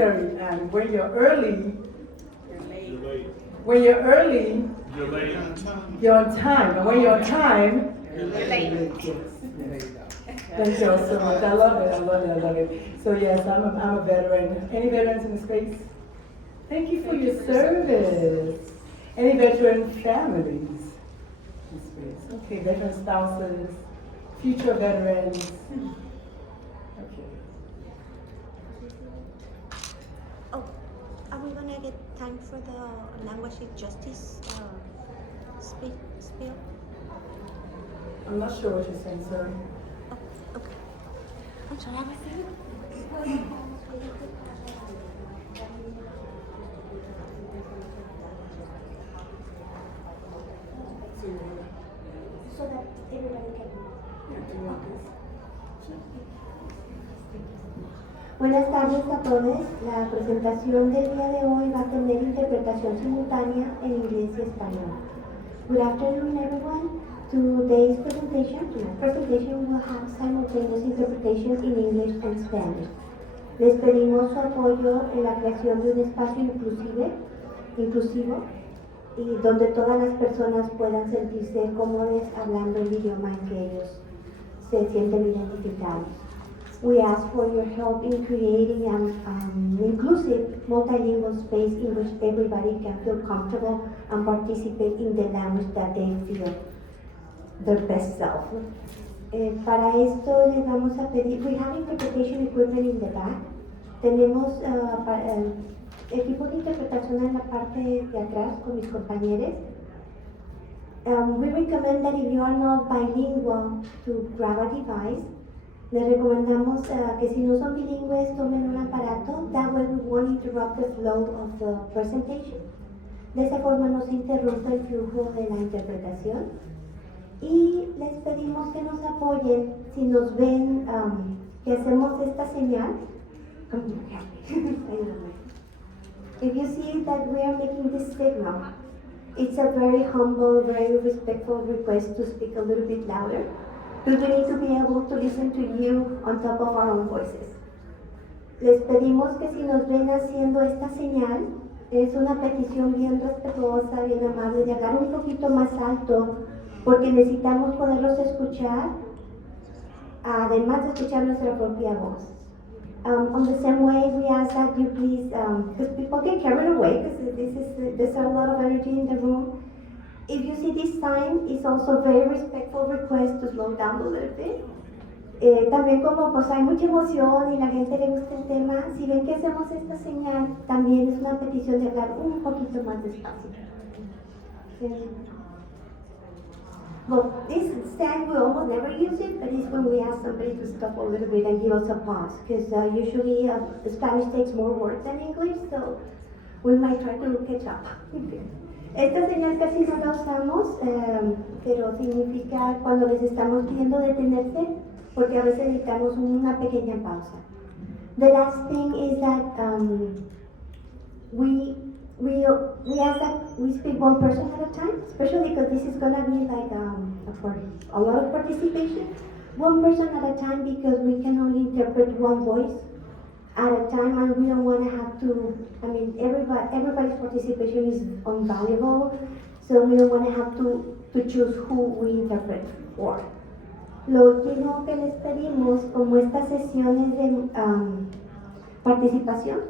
military, and when you're early, You're late. when you're early, You're late. you're on time. And when you're on time, You're late. yes. Thank you all so much. I love it. I love it. I love it. So yes, I'm a veteran. Any veterans in the space? Thank you for your service. Any veteran families in the space? Okay, veteran spouses, future veterans. Okay. Oh, are we gonna get time for the language justice spiel? I'm not sure what you're saying, sorry. Oh, okay. I'm sorry, I was saying. So that everybody can. Buenas tardes a todos. La presentación del día de hoy va a tener interpretación simultánea en inglés y español. Good afternoon, everyone. Today's presentation will have simultaneous interpretation in English and Spanish. Les pedimos su apoyo en la creación de un espacio inclusivo y donde todas las personas puedan sentirse cómodas hablando el idioma en que ellos se sienten identificados. We ask for your help in creating an inclusive multilingual space in which everybody can feel comfortable and participate in the language that they feel their best self. Para esto les vamos a pedir, we have interpretation equipment in the back. Tenemos equipo de interpretación en la parte de atrás con mis compañeros. We recommend that if you are not bilingual to grab a device. Les recomendamos que si no son bilingües tomen un aparato, that way we won't interrupt the flow of the presentation. De esa forma no se interrumpe el flujo de la interpretación. Y les pedimos que nos apoyen si nos ven que hacemos esta señal. If you see that we are making this signal, it's a very humble, very respectful request to speak a little bit louder. Because we need to be able to listen to you on top of our own voices. Les pedimos que si nos ven haciendo esta señal, es una petición bien respetuosa, bien amable, de hablar un poquito más alto, porque necesitamos poderlos escuchar, además de escuchar nuestra propia voz. On the same way, we ask that you please, because people get carried away, because there's a lot of energy in the room. If you see this sign, it's also a very respectful request to slow down a little bit. También como pues hay mucha emoción y la gente le gusta el tema, si ven que hacemos esta señal, también es una petición de hablar un poquito más despacio. Well, this stand we almost never use it, but it's when we ask somebody to stop a little bit and give us a pause, because usually Spanish takes more words than English, so we might try to catch up. Esta señal casi no la usamos, pero significa cuando les estamos pidiendo detenerse, porque a veces necesitamos una pequeña pausa. The last thing is that we ask that we speak one person at a time, especially because this is going to be like a lot of participation. One person at a time because we can only interpret one voice at a time, and we don't want to have to, everybody's participation is invaluable, so we don't want to have to choose who we interpret for. Lo último que les pedimos, como estas sesiones de participación,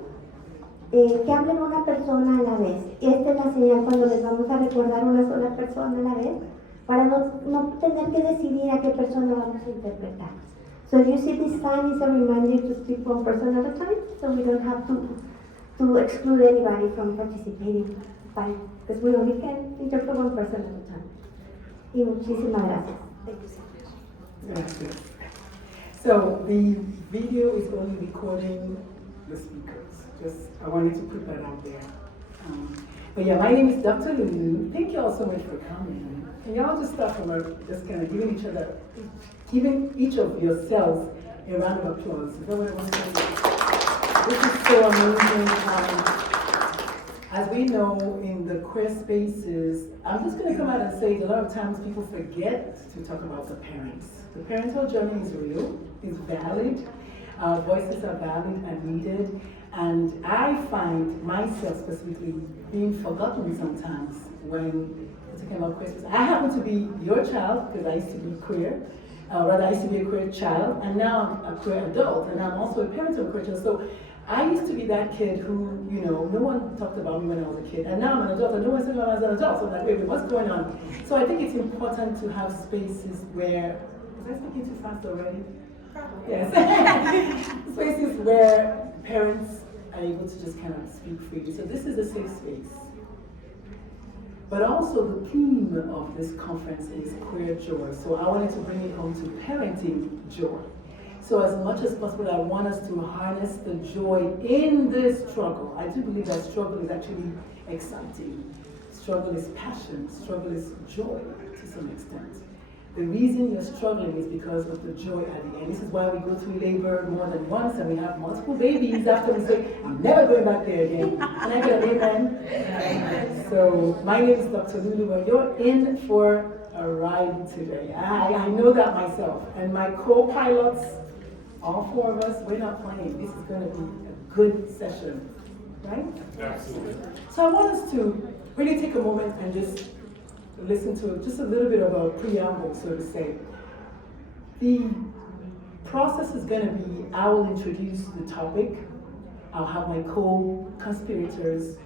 que hablen una persona a la vez. Esta es la señal cuando les vamos a recordar una sola persona a la vez, para no tener que decidir a qué persona vamos a interpretar. So if you see this sign, it's a reminder to speak one person at a time, so we don't have to exclude anybody from participating, because we only can interpret one person at a time. Y muchísimas gracias. Thank you so much. Gracias. So the video is only recording the speakers. I wanted to put that out there. But yeah, my name is Dr. Lulu. Thank you all so much for coming. Can y'all just start from just kind of giving each of yourselves a round of applause. Is that what I want to say? This is so amazing. As we know in the queer spaces, I'm just going to come out and say a lot of times people forget to talk about the parents. The parental journey is real, is valid. Our voices are valid and needed. And I find myself specifically being forgotten sometimes when we're talking about Christmas. I happen to be your child because I used to be queer. Rather, I used to be a queer child, and now I'm a queer adult, and I'm also a parent of a queer child. So I used to be that kid who, no one talked about me when I was a kid, and now I'm an adult, and no one's talking about me as an adult. So I'm like, wait, what's going on? So I think it's important to have spaces where, was I speaking too fast already? Yes. Spaces where parents are able to just kind of speak freely. So this is a safe space. But also the theme of this conference is queer joy. So I wanted to bring it home to parenting joy. So as much as possible, I want us to harness the joy in this struggle. I do believe that struggle is actually exciting. Struggle is passion. Struggle is joy to some extent. The reason you're struggling is because of the joy at the end. This is why we go through labor more than once and we have multiple babies after we say, I'm never going back there again. Can I get an amen? Amen. So my name is Dr. Lulu and you're in for a ride today. I know that myself. And my co-pilots, all four of us, we're not playing. This is going to be a good session, right? Absolutely. So I want us to really take a moment and just listen to just a little bit of a preamble, so to say. The process is going to be, I will introduce the topic. I'll have my co-conspirators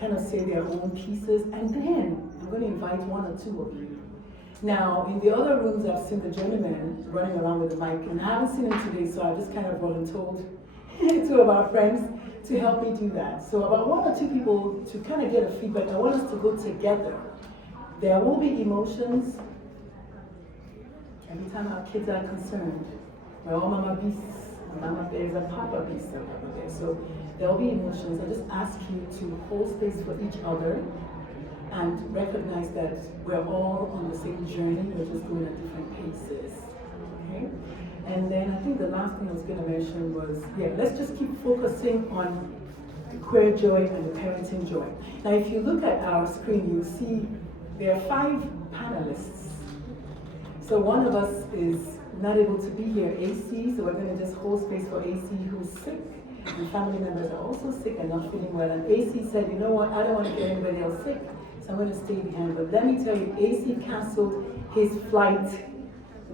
kind of say their own pieces, and then I'm going to invite one or two of you. Now, in the other rooms, I've seen the gentleman running around with the mic, and I haven't seen him today, so I just kind of volunteered two of our friends to help me do that. So about one or two people to kind of get a feedback. I want us to go together. There will be emotions. Every time our kids are concerned, we're all mama beasts, mama bears and papa beasts and papa bears. So there will be emotions. I just ask you to hold space for each other and recognize that we're all on the same journey, we're just going at different paces. Okay? And then I think the last thing I was going to mention was, let's just keep focusing on the queer joy and the parenting joy. Now if you look at our screen, you'll see there are 5 panelists. So one of us is not able to be here, AC, so we're going to just hold space for AC who's sick. And family members are also sick and not feeling well. And AC said, you know what, I don't want to get anybody else sick, so I'm going to stay behind. But let me tell you, AC canceled his flight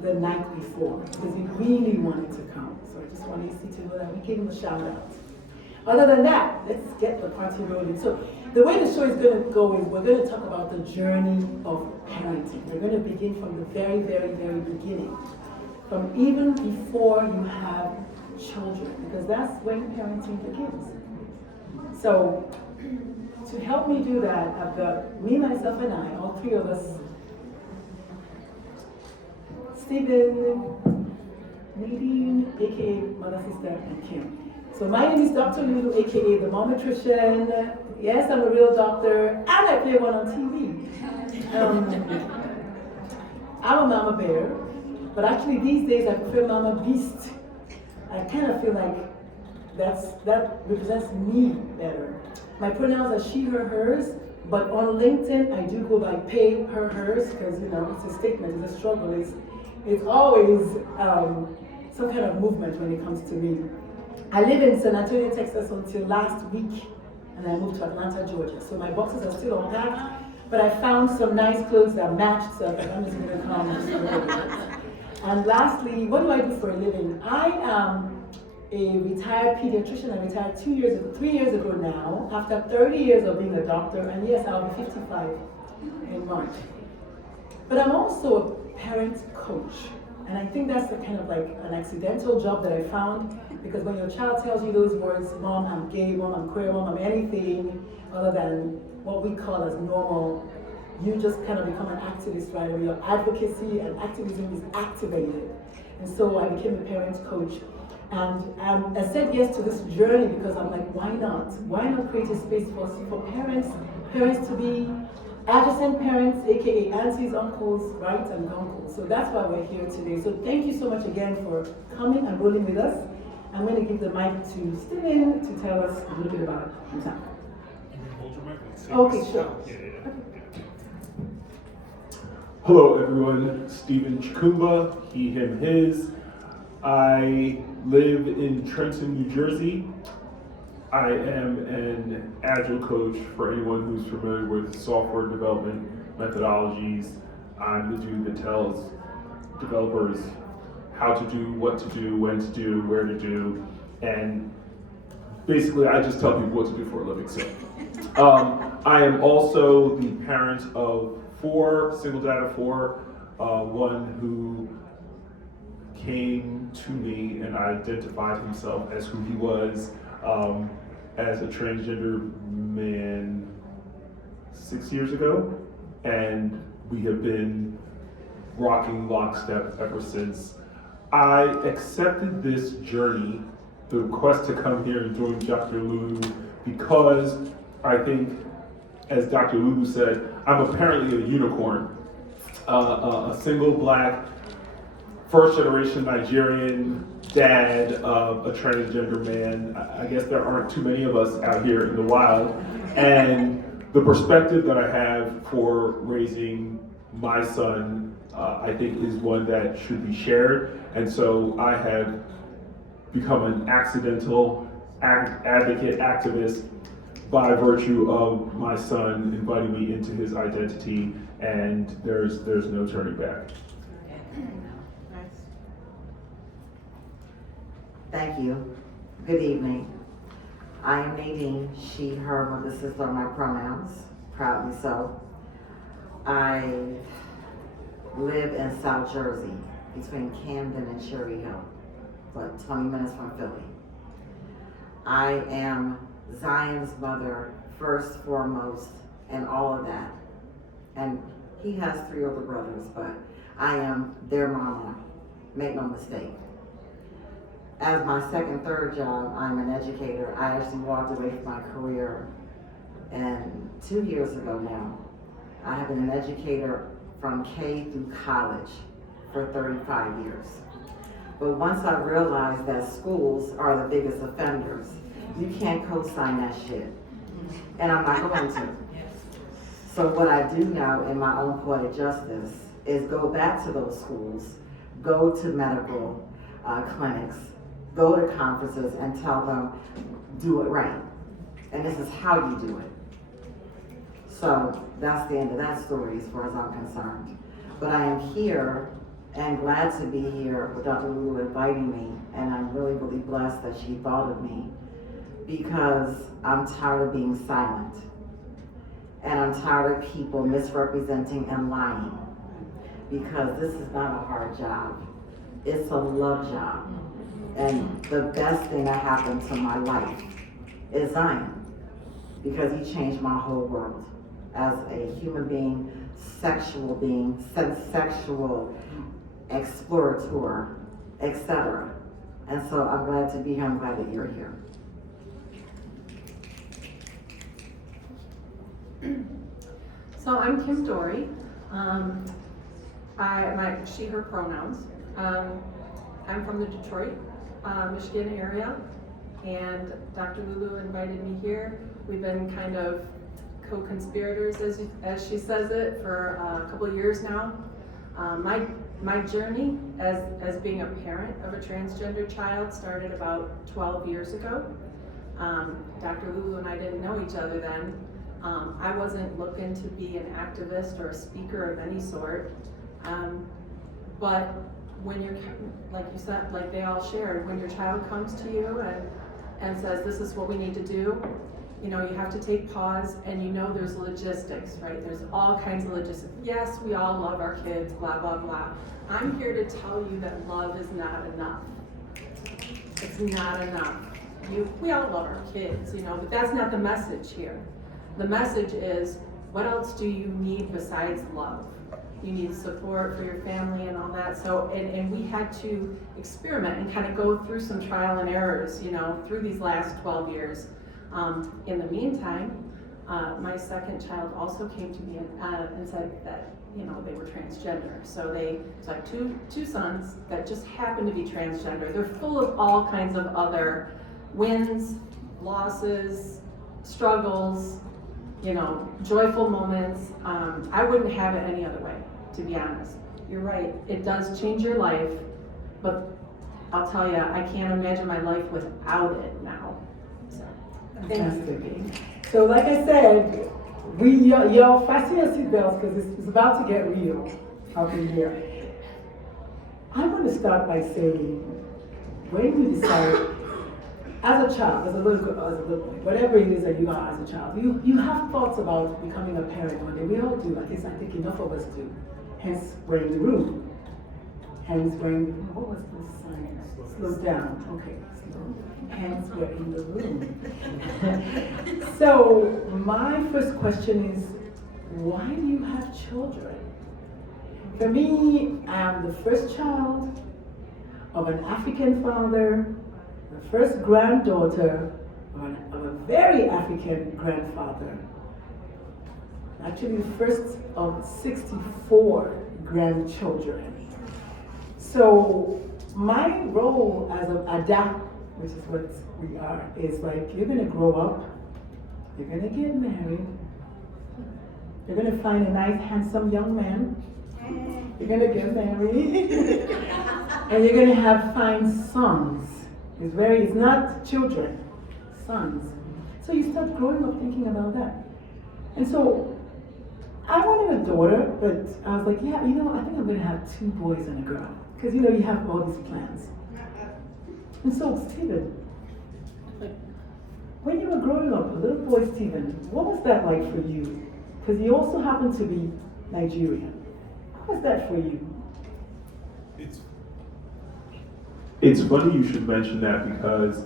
the night before because he really wanted to come. So I just want AC to know that we give him a shout out. Other than that, let's get the party rolling. So the way the show is going to go is we're going to talk about the journey of parenting. We're going to begin from the very, very, very beginning. From even before you have children, because that's when parenting begins. So to help me do that, I've got me, myself, and I, all 3 of us, Stephen, Nadine, aka Mother, Sister, and Kim. So my name is Dr. Lulu, aka the Momatrician. Yes, I'm a real doctor, and I play one on TV. I'm a mama bear, but actually these days I prefer mama beast. I kind of feel like that represents me better. My pronouns are she, her, hers, but on LinkedIn I do go by pay, her, hers, because it's a statement, it's a struggle. It's always some kind of movement when it comes to me. I live in San Antonio, Texas until last week, and I moved to Atlanta, Georgia. So my boxes are still unpacked, but I found some nice clothes that matched, so I'm just going to come and And lastly, what do I do for a living? I am a retired pediatrician. I retired 3 years ago now, after 30 years of being a doctor, and yes, I'll be 55 in March. But I'm also a parent coach. And I think that's the kind of like an accidental job that I found, because when your child tells you those words, Mom, I'm gay, Mom, I'm queer, Mom, I'm anything other than what we call as normal, you just kind of become an activist right away. Your advocacy and activism is activated. And so I became a parent coach. And I said yes to this journey because I'm like, why not? Why not create a space for parents to be adjacent parents, aka aunties, uncles, right, and uncles. So that's why we're here today. So thank you so much again for coming and rolling with us. I'm going to give the mic to Steven to tell us a little bit about himself. Okay, sure. Hello everyone, Stephen Chikumba, he, him, his. I live in Trenton, New Jersey. I am an agile coach for anyone who's familiar with software development methodologies. I'm the dude that tells developers how to do, what to do, when to do, where to do, and basically I just tell people what to do for a living. So, I am also the parent of 4, single dad of 4, one who came to me and identified himself as who he was as a transgender man 6 years ago, and we have been rocking lockstep ever since. I accepted this journey, the request to come here and join Dr. Lulu, because I think, as Dr. Lulu said, I'm apparently a unicorn, a single black, first generation Nigerian dad of a transgender man. I guess there aren't too many of us out here in the wild. And the perspective that I have for raising my son, I think is one that should be shared. And so I have become an accidental advocate, activist, by virtue of my son inviting me into his identity, and there's no turning back. Thank you. Good evening. I am Nadine, she, her, but this is my pronouns, proudly so. I live in South Jersey, between Camden and Cherry Hill, but 20 minutes from Philly. I am Zion's mother, first, foremost, and all of that. And he has 3 older brothers, but I am their mama, make no mistake. As my second, third job, I'm an educator. I actually walked away from my career, and 2 years ago now, I have been an educator from K through college for 35 years. But once I realized that schools are the biggest offenders, you can't co-sign that shit. And I'm not going to. So what I do now in my own poetic justice is go back to those schools, go to medical clinics, go to conferences and tell them, do it right. And this is how you do it. So that's the end of that story as far as I'm concerned. But I am here and glad to be here with Dr. Lulu inviting me, and I'm really, really blessed that she thought of me, because I'm tired of being silent. And I'm tired of people misrepresenting and lying, because this is not a hard job. It's a love job. And the best thing that happened to my life is Zion, because he changed my whole world as a human being, sexual being, sexual explorator, etc. And so I'm glad to be here. I'm glad that you're here. So I'm Kim Dory. She, her pronouns. I'm from the Detroit, Michigan area, and Dr. Lulu invited me here. We've been kind of co-conspirators, as she says it, for a couple of years now. My journey as being a parent of a transgender child started about 12 years ago. Dr. Lulu and I didn't know each other then. I wasn't looking to be an activist or a speaker of any sort, but when you're, like you said, like they all shared, when your child comes to you and says, this is what we need to do, you know, you have to take pause, and you know there's logistics, right? There's all kinds of logistics. Yes, we all love our kids, blah, blah, blah. I'm here to tell you that love is not enough. It's not enough. We all love our kids, you know, but that's not the message here. The message is, what else do you need besides love? You need support for your family and all that. So, and we had to experiment and kind of go through some trial and errors, you know, through these last 12 years. In the meantime, my second child also came to me and said that, you know, they were transgender. So it's like two sons that just happen to be transgender. They're full of all kinds of other wins, losses, struggles, you know, joyful moments. I wouldn't have it any other way, to be honest. You're right, it does change your life, but I'll tell you, I can't imagine my life without it now. So. Fantastic. So like I said, y'all fasten your seatbelts because it's about to get real up in here. I want to start by saying, when you decide, as a child, as a little boy, whatever it is that you are as a child, you have thoughts about becoming a parent one day. We all do. At least I think enough of us do. Hence, we're in the room. Hence, what was the sign? Slow down. Okay, slow. Hence, we're in the room. So, my first question is, why do you have children? For me, I'm the first child of an African father, the first granddaughter of a very African grandfather. Actually, the first of 64 grandchildren. So my role as an Ada, which is what we are, is like, you're gonna grow up, you're gonna get married, you're gonna find a nice, handsome young man, you're gonna get married, and you're gonna find sons. It's not children, sons. So you start growing up thinking about that. And so I wanted a daughter, but I was like, yeah, I think I'm gonna have 2 boys and a girl. Because you have all these plans. And so, Stephen, when you were growing up, a little boy Stephen, what was that like for you? Because you also happen to be Nigerian. What was that for you? It's funny you should mention that because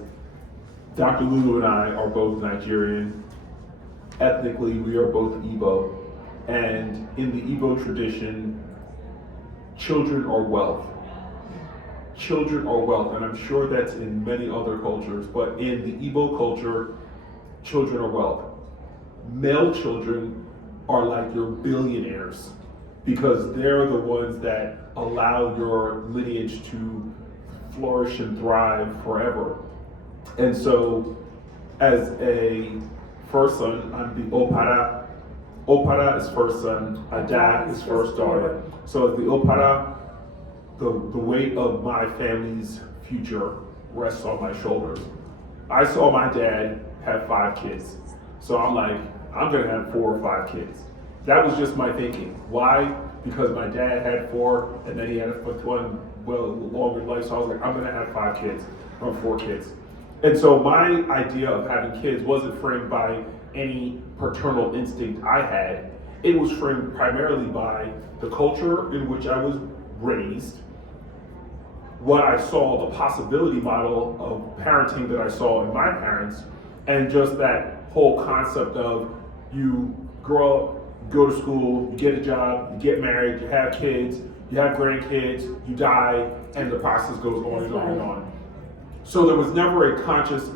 Dr. Lulu and I are both Nigerian. Ethnically, we are both Igbo. And in the Igbo tradition, children are wealth. Children are wealth, and I'm sure that's in many other cultures, but in the Igbo culture, children are wealth. Male children are like your billionaires because they're the ones that allow your lineage to flourish and thrive forever. And so, as a first son, I'm the Opara. Opara is first son, Ada is first daughter. So as the Opara, the weight of my family's future rests on my shoulders. I saw my dad have 5 kids. So I'm like, I'm gonna have 4 or 5 kids. That was just my thinking. Why? Because my dad had 4 and then he had one longer life. So I was like, I'm gonna have 5 kids or 4 kids. And so my idea of having kids wasn't framed by any paternal instinct I had. It was framed primarily by the culture in which I was raised, what I saw, the possibility model of parenting that I saw in my parents, and just that whole concept of you grow up, go to school, you get a job, you get married, you have kids, you have grandkids, you die, and the process goes on and on and on. So there was never a conscious,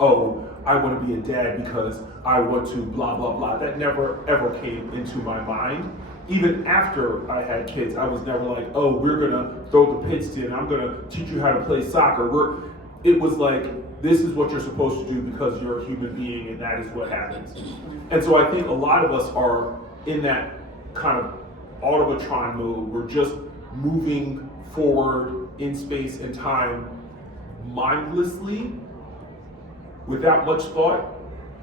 I want to be a dad because I want to blah, blah, blah. That never, ever came into my mind. Even after I had kids, I was never like, we're going to throw the pigskin, I'm going to teach you how to play soccer. It was like, this is what you're supposed to do because you're a human being and that is what happens. And so I think a lot of us are in that kind of automatron mode. We're just moving forward in space and time mindlessly, without much thought.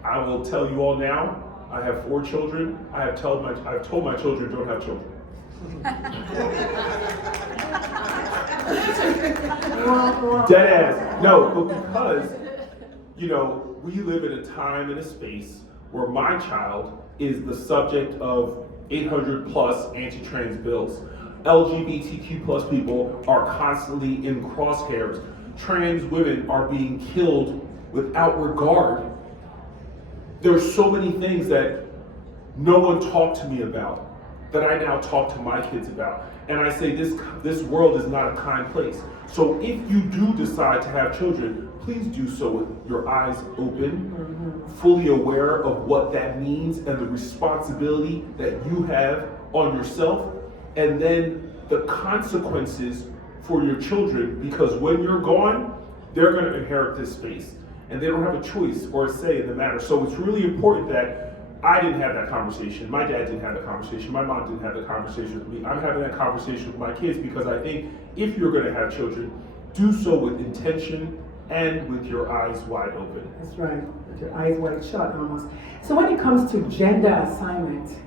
I will tell you all now, I have 4 children. I've told my children don't have children. Dead ass. No, but because, we live in a time and a space where my child is the subject of 800 plus anti-trans bills. LGBTQ plus people are constantly in crosshairs. Trans women are being killed without regard. There's so many things that no one talked to me about that I now talk to my kids about. And I say this world is not a kind place. So if you do decide to have children, please do so with your eyes open, fully aware of what that means and the responsibility that you have on yourself, and then the consequences for your children, because when you're gone, they're going to inherit this space and they don't have a choice or a say in the matter. So it's really important that I didn't have that conversation. My dad didn't have that conversation. My mom didn't have that conversation with me. I'm having that conversation with my kids because I think if you're going to have children, do so with intention, and with your eyes wide open. That's right, with your eyes wide shut almost. So when it comes to gender assignment,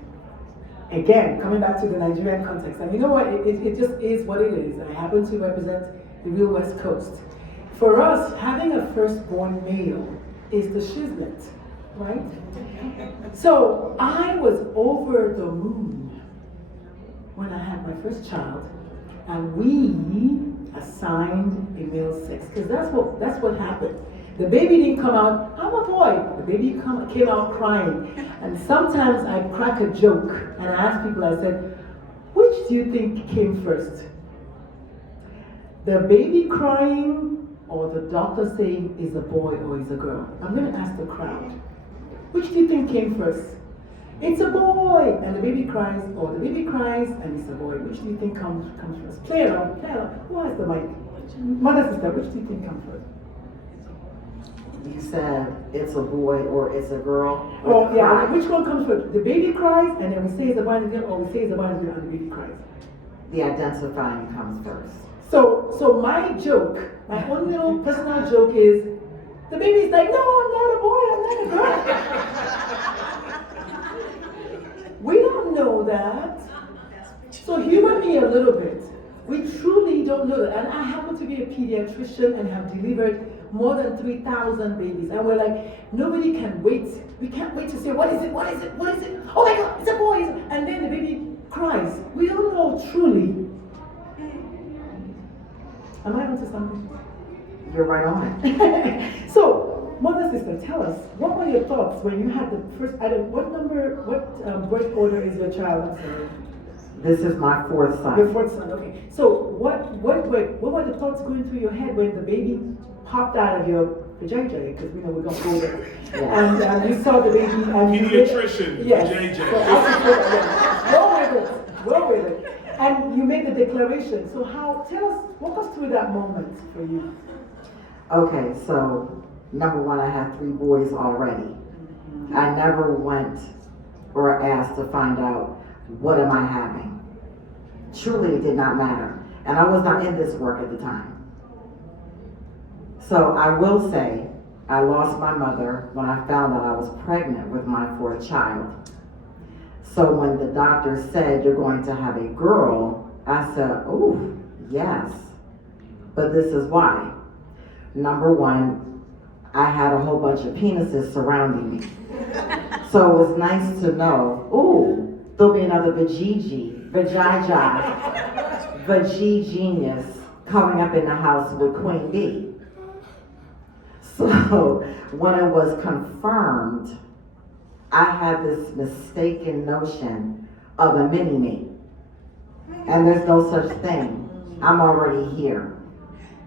again, coming back to the Nigerian context, and you know what, it just is what it is. I happen to represent the real West Coast. For us, having a firstborn male is the shiznit, right? So I was over the moon when I had my first child, and we assigned a male sex, because that's what happened. The baby didn't come out, I'm a boy. The baby came out crying. And sometimes I crack a joke and I ask people, I said, which do you think came first? The baby crying or the doctor saying is a boy or is a girl? I'm going to ask the crowd. Which do you think came first? It's a boy, and the baby cries, or the baby cries and it's a boy. Which do you think comes first? Play it out, play it out. Who has the mic? Mother, sister, which do you think comes first? You said it's a boy or it's a girl. Oh, yeah, which one comes first? The baby cries, and then we say it's a boy and a girl, or we say it's a boy and a girl, and the baby cries. The identifying comes first. So my joke, my own little personal joke is, the baby's like, no, I'm not a boy, I'm not a girl. We don't know that. So humor me a little bit. We truly don't know that. And I happen to be a pediatrician and have delivered more than 3,000 babies. And we're like, nobody can wait. We can't wait to say, what is it? What is it? What is it? Oh my God, it's a boy. And then the baby cries. We don't know truly. Am I onto something? You're right on it. So, mother, sister, tell us, what were your thoughts when you had the first, what birth order is your child? I'm sorry. This is my fourth son. Your fourth son, okay. So, what were the thoughts going through your head when the baby popped out of your vagina? Because we know we're going to go there. Yeah. And you saw the baby. And Pediatrician, yes. JJ. So, go with it. And you made the declaration. So walk us through that moment for you. Okay, so number one, I had 3 boys already. I never went or asked to find out, what am I having? Truly, it did not matter. And I was not in this work at the time. So I will say, I lost my mother when I found out I was pregnant with my 4th child. So when the doctor said, you're going to have a girl, I said, oh, yes. But this is why. Number one, I had a whole bunch of penises surrounding me. So it was nice to know, ooh, there'll be another vajiji genius coming up in the house with Queen Bee. So when it was confirmed, I had this mistaken notion of a mini-me. And there's no such thing. I'm already here.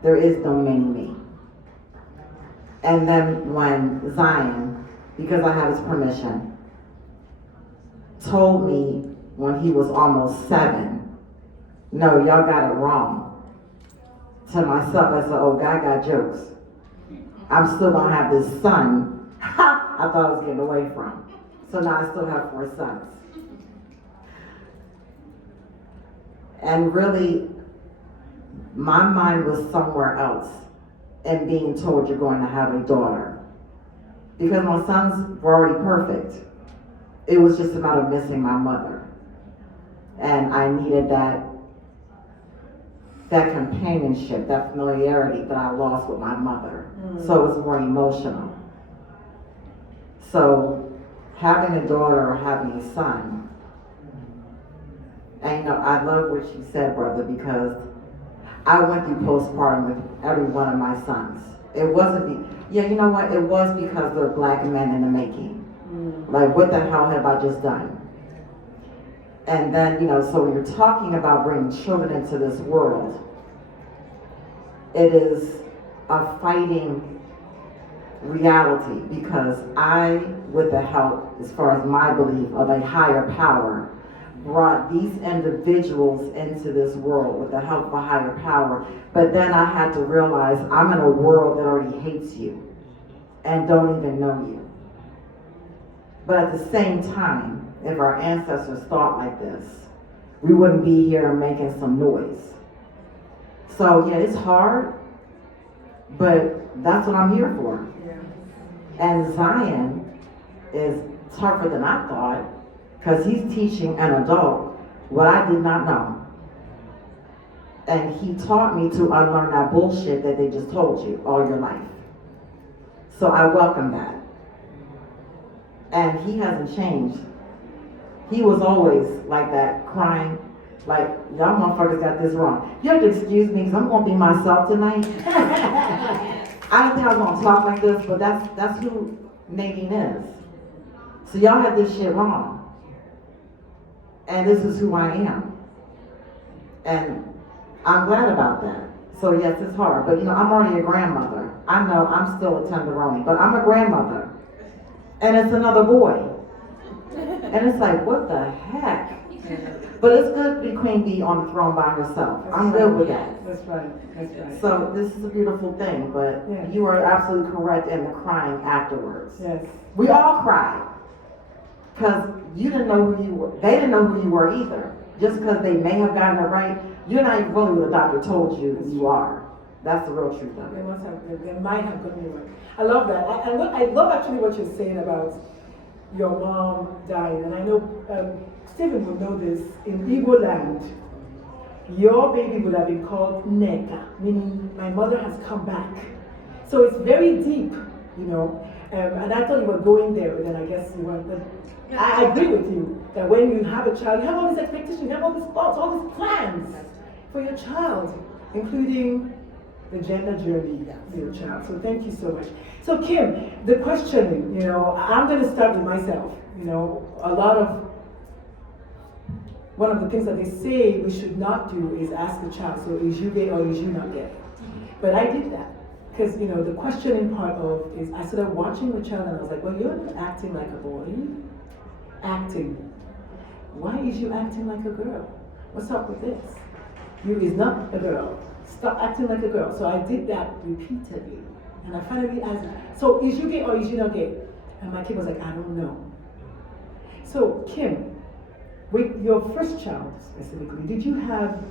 There is no mini-me. And then when Zion, because I have his permission, told me when he was almost 7, no, y'all got it wrong. To myself, I said, oh, God got jokes. I'm still gonna have this son I thought I was getting away from. So now I still have 4 sons. And really, my mind was somewhere else and being told you're going to have a daughter. Because my sons were already perfect. It was just about missing my mother. And I needed that companionship, that familiarity that I lost with my mother. So it was more emotional. So having a daughter or having a son, and I love what you said, brother, because I went through postpartum with every one of my sons. It wasn't, you know what? It was because they're black men in the making. Like, what the hell have I just done? And then, so when you're talking about bringing children into this world, it is a fighting reality, because I, with the help, as far as my belief, of a higher power, brought these individuals into this world with the help of a higher power. But then I had to realize I'm in a world that already hates you and don't even know you. But at the same time, if our ancestors thought like this, we wouldn't be here making some noise. So yeah, it's hard, But that's what I'm here for. Yeah. And Zion is tougher than I thought because he's teaching an adult what I did not know. And he taught me to unlearn that bullshit that they just told you all your life. So I welcome that. And he hasn't changed. He was always like that, crying, like, y'all motherfuckers got this wrong. You have to excuse me because I'm going to be myself tonight. I didn't think I was going to talk like this, but that's who Nadine is. So y'all had this shit wrong. And this is who I am. And I'm glad about that. So yes, it's hard. But I'm already a grandmother. I know I'm still a tenderoni, but I'm a grandmother. And it's another boy. And it's like, what the heck? But it's good to be Queen Bee on the throne by herself. I'm good with that. That's right. That's right. So this is a beautiful thing, but Yeah. you are absolutely correct in the crying afterwards. Yes. We all cried. Because you didn't know who you were. They didn't know who you were either. Just because they may have gotten it right, you're not even really what the doctor told you you are. That's the real truth of They it. must have. They might have gotten it right. I love that. I love actually what you're saying about your mom dying. And I know Stephen will know this. In Igbo land, your baby would have been called Neka, meaning my mother has come back. So it's very deep, and I thought you were going there, but then I guess you weren't. But I agree with you that when you have a child, you have all these expectations, you have all these thoughts, all these plans for your child, including the gender journey of your child. So thank you so much. So Kim, the questioning, I'm going to start with myself. One of the things that they say we should not do is ask the child, so is you gay or is you not gay? But I did that. Because, the questioning part of is, I started watching the child and I was like, well, you're not acting like a boy. Acting. Why is you acting like a girl? What's up with this? You is not a girl. Stop acting like a girl. So I did that repeatedly. And I finally asked, so is you gay or is you not gay? And my kid was like, I don't know. So Kim, with your first child specifically, did you have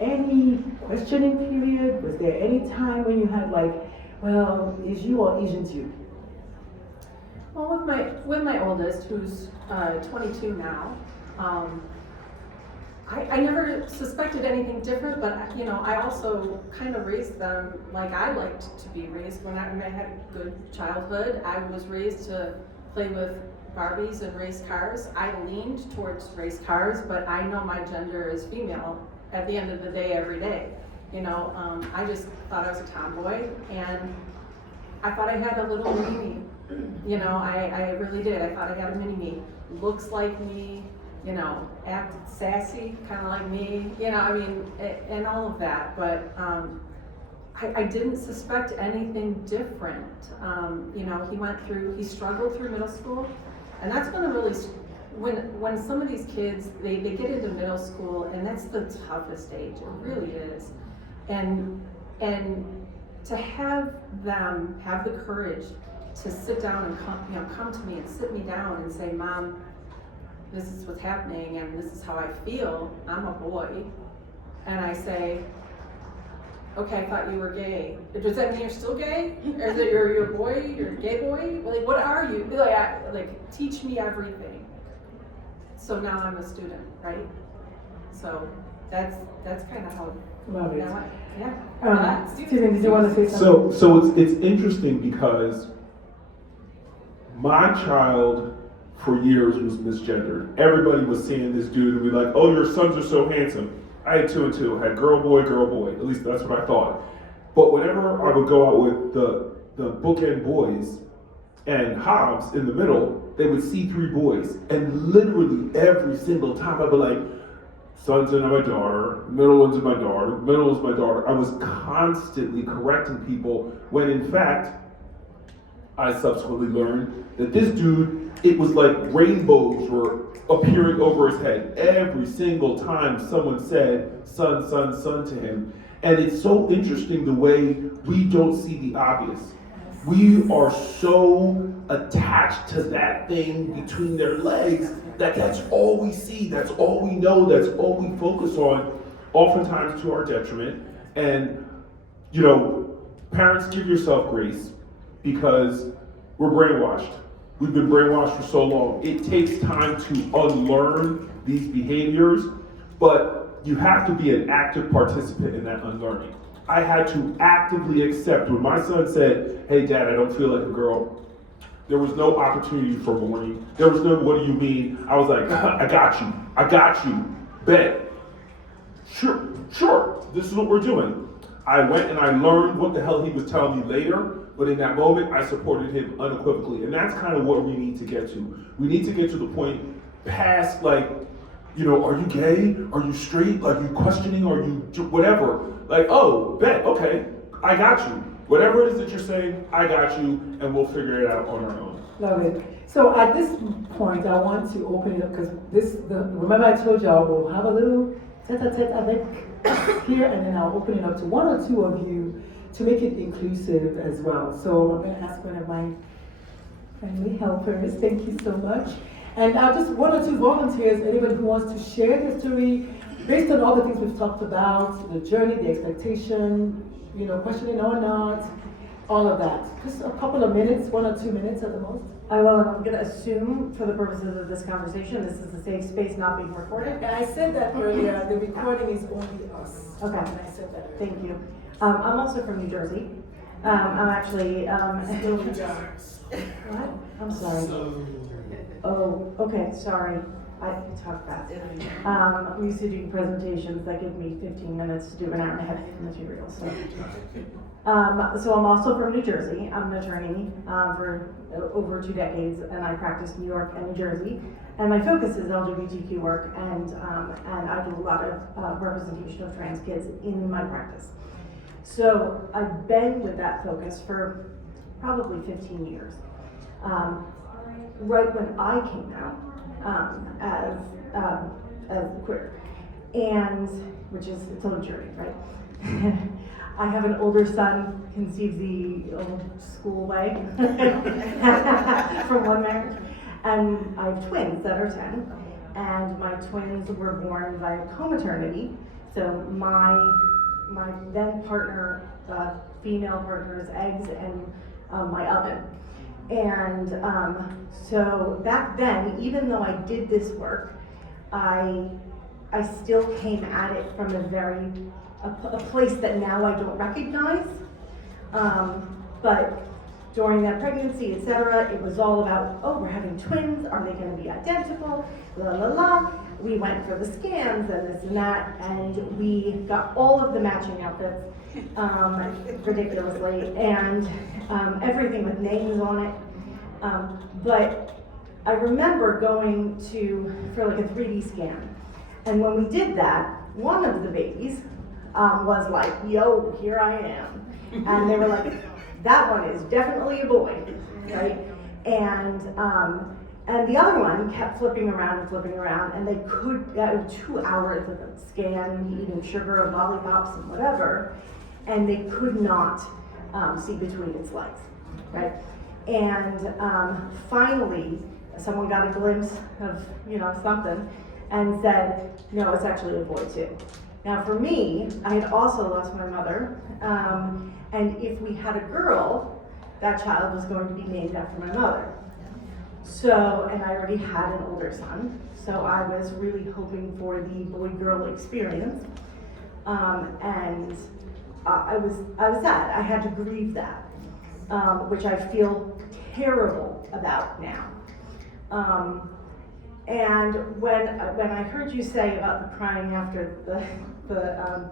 any questioning period? Was there any time when you had like, well, is you or isn't you? Well, with my oldest, who's 22 now, I never suspected anything different, but I also kind of raised them like I liked to be raised. When I had a good childhood, I was raised to play with Barbies and race cars. I leaned towards race cars, but I know my gender is female at the end of the day, every day. I just thought I was a tomboy, and I thought I had a little mini-me. I really did. I thought I had a mini-me. Looks like me, acted sassy, kind of like me, and all of that. But I didn't suspect anything different. He struggled through middle school, and that's when when some of these kids, they get into middle school, and that's the toughest age, it really is. And to have them have the courage to sit down and come to me and sit me down and say, Mom, this is what's happening and this is how I feel, I'm a boy. And I say, okay, I thought you were gay. Does that mean you're still gay? Or is it you're a boy, you're a gay boy? Like, what are you? Like, teach me everything. So now I'm a student, right? So that's kind of how. Love it. Yeah. Stephen, did you want to say something? So it's interesting because my child for years was misgendered. Everybody was seeing this dude and be like, oh, your sons are so handsome. I had 2 and 2, had girl, boy, at least that's what I thought. But whenever I would go out with the bookend boys and Hobbs in the middle, they would see 3 boys. And literally every single time I'd be like, son's in my daughter, middle one's in my daughter, middle is my daughter. I was constantly correcting people when in fact, I subsequently learned that this dude, it was like rainbows were appearing over his head every single time someone said son, son, son to him. And it's so interesting the way we don't see the obvious. We are so attached to that thing between their legs that's all we see, that's all we know, that's all we focus on, oftentimes to our detriment. And, parents, give yourself grace because we're brainwashed. We've been brainwashed for so long. It takes time to unlearn these behaviors, but you have to be an active participant in that unlearning. I had to actively accept when my son said, "Hey dad, I don't feel like a girl." There was no opportunity for warning. There was no, "What do you mean?" I was like, "I got you, bet. Sure, this is what we're doing." I went and I learned what the hell he was telling me later, but in that moment, I supported him unequivocally. And that's kind of what we need to get to. We need to get to the point past, like, are you gay? Are you straight? Are you questioning? Are you whatever? Like, oh, bet, okay, I got you. Whatever it is that you're saying, I got you, and we'll figure it out on our own. Love it. So at this point, I want to open it up because remember I told y'all we'll have a little tete-a-tete avec here, and then I'll open it up to one or two of you to make it inclusive as well. So I'm going to ask one of my friendly helpers. Thank you so much. And just one or two volunteers, anybody who wants to share their story based on all the things we've talked about, the journey, the expectation, questioning or not, all of that. Just a couple of minutes, 1 or 2 minutes at the most. I'm going to assume, for the purposes of this conversation, this is a safe space not being recorded. And I said that earlier, the recording is only us. Okay. And I said that earlier. Thank you. I'm also from New Jersey. I'm actually. What? I'm sorry. Oh, okay, sorry. I talk fast. I'm used to doing presentations that give me 15 minutes to do an hour and a half of material. So I'm also from New Jersey. I'm an attorney for over 2 decades, and I practice New York and New Jersey. And my focus is LGBTQ work, and I do a lot of representation of trans kids in my practice. So I've been with that focus for probably 15 years. Right when I came out as queer, and which is its own journey, right? I have an older son, conceived the old school way from one marriage, and I have twins that are 10, and my twins were born via co-maternity. So my then partner, female partner's eggs, and my oven. And so back then, even though I did this work, I still came at it from a place that now I don't recognize. But during that pregnancy, etc., it was all about, oh, we're having twins, are they going to be identical, la la la. We went for the scans and this and that, and we got all of the matching outfits, ridiculously, and everything with names on it. But I remember going for like a 3D scan, and when we did that, one of the babies was like, yo, here I am. And they were like, that one is definitely a boy, right? And the other one kept flipping around, and they could, 2 hours of a scan, eating sugar and lollipops and whatever, and they could not see between its legs, right? And finally, someone got a glimpse of, something, and said, no, it's actually a boy too. Now for me, I had also lost my mother, and if we had a girl, that child was going to be named after my mother. So, and I already had an older son, so I was really hoping for the boy-girl experience, and I was sad. I had to grieve that, which I feel terrible about now. And when I heard you say about the crying after the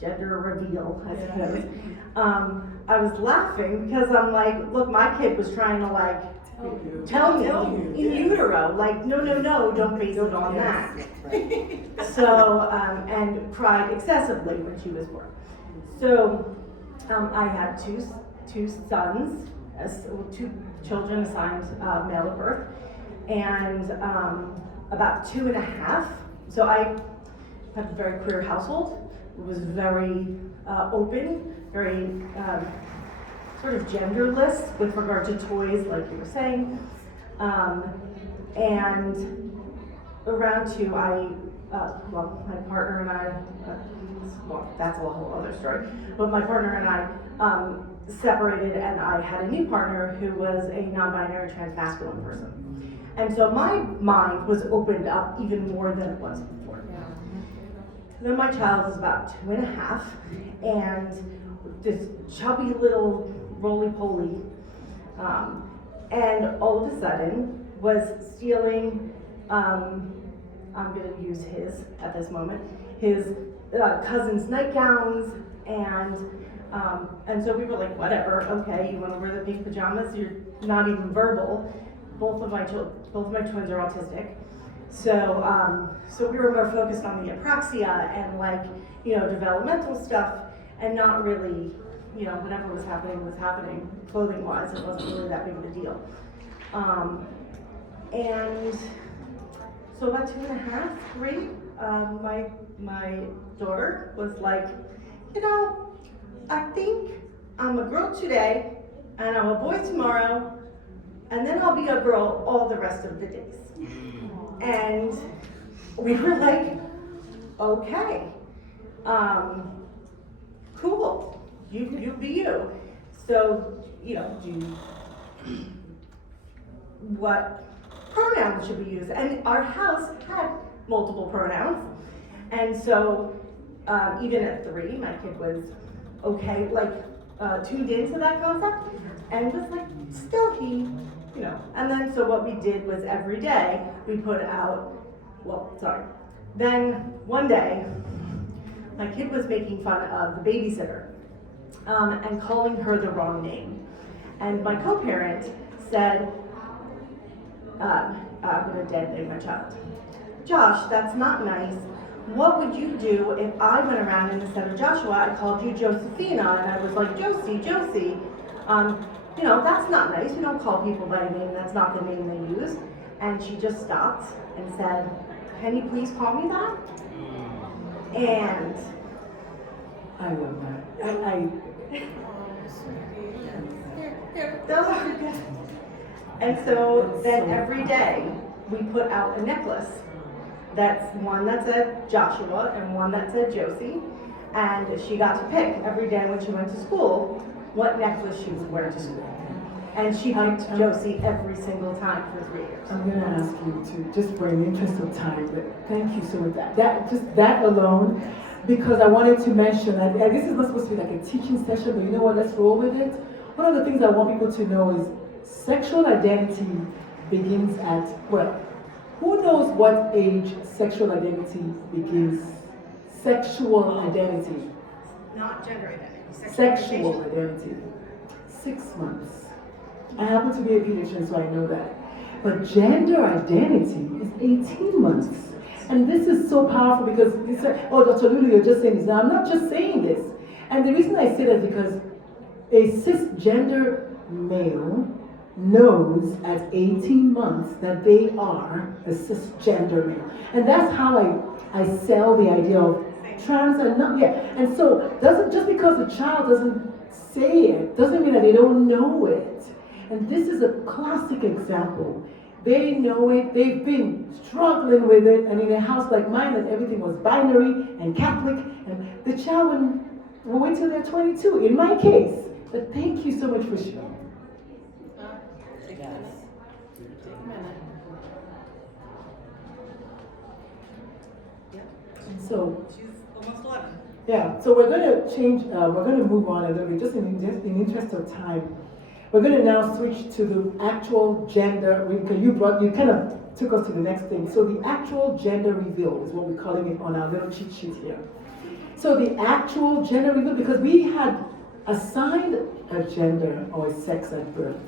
gender reveal, I suppose, I was laughing because I'm like, look, my kid was trying to like tell me in utero, like, no, don't base it on that. So, and cried excessively when she was born. So, I had two sons, 2 children assigned male at birth, and about 2.5. So I had a very queer household. It was very open, very sort of genderless with regard to toys, like you were saying. And around 2, my partner and I, well, that's a whole other story, but my partner and I separated, and I had a new partner who was a non-binary transmasculine person. And so my mind was opened up even more than it was before. Then my child is about 2.5, and this chubby little roly-poly, and all of a sudden was stealing, I'm gonna use his at this moment, his cousin's nightgowns, and so we were like, whatever, okay, you wanna wear the pink pajamas, you're not even verbal. Both of my twins are autistic. So we were more focused on the apraxia and like, developmental stuff, and not really, whatever was happening clothing wise. It wasn't really that big of a deal. And so about 2.5, 3, my daughter was like, I think I'm a girl today and I'm a boy tomorrow, and then I'll be a girl all the rest of the days. And we were like, okay, cool, you be you. So, what pronouns should we use? And our house had multiple pronouns. And so, even at 3, my kid was okay, tuned into that concept, and was like, still he, And then, so what we did was every day we put out, then one day, my kid was making fun of the babysitter, and calling her the wrong name. And my co-parent said, I'm gonna dead name my child. Josh, that's not nice. What would you do if I went around and instead of Joshua, I called you Josephina, and I was like, Josie. That's not nice. We don't call people by a name. That's not the name they use. And she just stopped and said, can you please call me that? And I love that. those are good. And so then every day we put out a necklace. That's one that said Joshua and one that said Josie. And she got to pick every day when she went to school what necklace she would wear to school. And she picked Josie every single time for 3 years. I'm going to ask you to, just for an interest of time, but thank you so much. That alone, because I wanted to mention, and this is not supposed to be like a teaching session, but you know what, let's roll with it. One of the things I want people to know is sexual identity begins at, who knows what age sexual identity begins? Sexual identity. Not gender identity. Sexual identity. 6 months. I happen to be a pediatrician, so I know that. But gender identity is 18 months. And this is so powerful because you say, oh, Dr. Lulu, you're just saying this. Now, I'm not just saying this. And the reason I say that is because a cisgender male knows at 18 months that they are a cisgender male. And that's how I sell the idea of trans and not yet. And so just because the child doesn't say it doesn't mean that they don't know it. And this is a classic example. They know it, they've been struggling with it, and in a house like mine that everything was binary and Catholic, and the child will wait till they're 22, in my case. But thank you so much for sharing. So, She's almost 11. yeah, so we're going to change, we're going to move on a little bit, just in interest of time. We're going to now switch to the actual gender, you kind of took us to the next thing. So the actual gender reveal is what we're calling it on our little cheat sheet here. So the actual gender reveal, because we had assigned a gender or a sex at birth.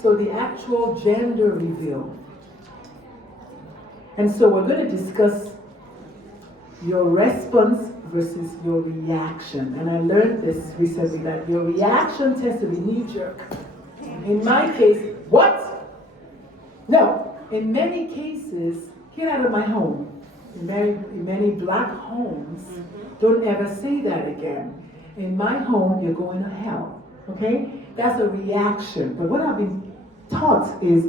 So the actual gender reveal. And so we're going to discuss your response versus your reaction. And I learned this recently, that your reaction tends to be knee-jerk. In my case, what? No. In many cases, get out of my home. In many black homes, don't ever say that again. In my home, you're going to hell. Okay? That's a reaction. But what I've been taught is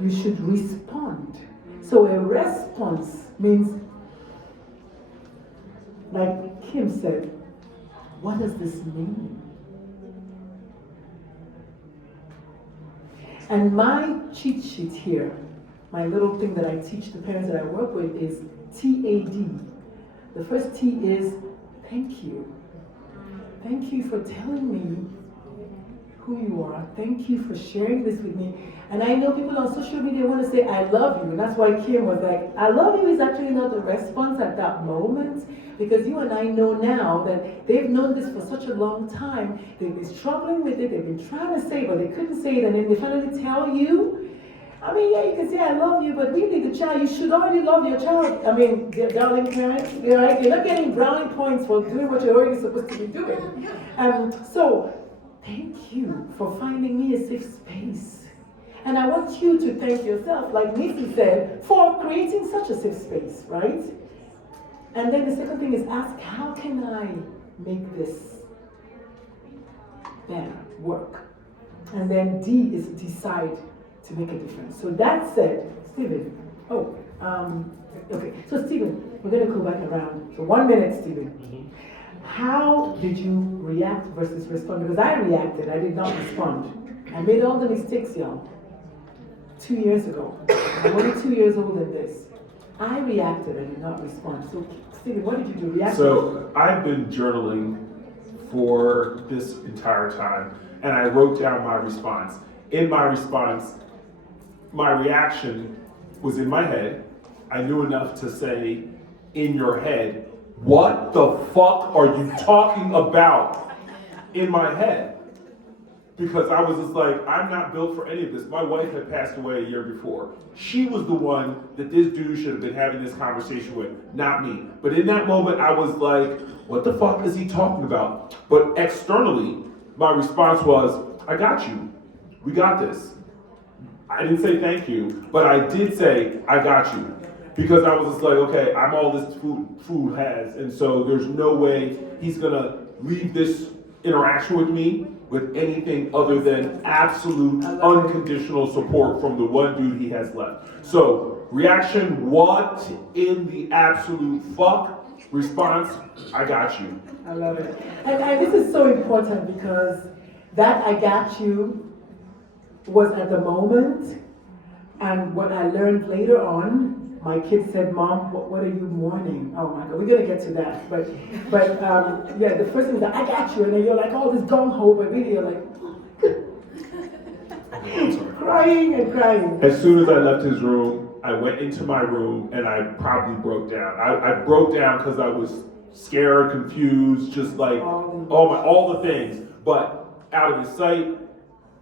you should respond. So a response means like Kim said, what does this mean? And my cheat sheet here, my little thing that I teach the parents that I work with is TAD. The first T is thank you. Thank you for telling me who you are. Thank you for sharing this with me. And I know people on social media want to say, I love you. And that's why Kim was like, I love you is actually not the response at that moment. Because you and I know now that they've known this for such a long time. They've been struggling with it. They've been trying to say it, but they couldn't say it. And then they finally tell you. I mean, yeah, you can say I love you, but really the child, you should already love your child. I mean, dear darling parents, you're right. You're not getting brownie points for doing what you're already supposed to be doing. So, thank you for finding me a safe space. And I want you to thank yourself, like Nisi said, for creating such a safe space, right? And then the second thing is ask, how can I make this better, work? And then D is decide to make a difference. So that said, Stephen, okay, so Stephen, we're gonna go back around. So 1 minute, Stephen. How did you react versus respond? Because I reacted, I did not respond. I made all the mistakes, y'all. 2 years ago. I'm only 2 years older than this. I reacted, I did not respond. So Stephen, what did you do? React? So I've been journaling for this entire time, and I wrote down my response. In my response, my reaction was in my head. I knew enough to say, in your head, what the fuck are you talking about? In my head. Because I was just like, I'm not built for any of this. My wife had passed away a year before. She was the one that this dude should have been having this conversation with, not me. But in that moment, I was like, what the fuck is he talking about? But externally, my response was, I got you. We got this. I didn't say thank you, but I did say, I got you. Because I was just like, okay, I'm all this food has, and so there's no way he's gonna leave this interaction with me with anything other than absolute unconditional support from the one dude he has left. So, reaction, what in the absolute fuck? Response, I got you. I love it. And this is so important because that I got you was at the moment, and what I learned later on, my kid said, Mom, what are you mourning? Oh my God, we're gonna get to that. But yeah, the first thing is that I got you, and then you're like, oh, this gung-ho, but really you're like, crying and crying. As soon as I left his room, I went into my room and I probably broke down. I broke down because I was scared, confused, just like all the things. But out of his sight,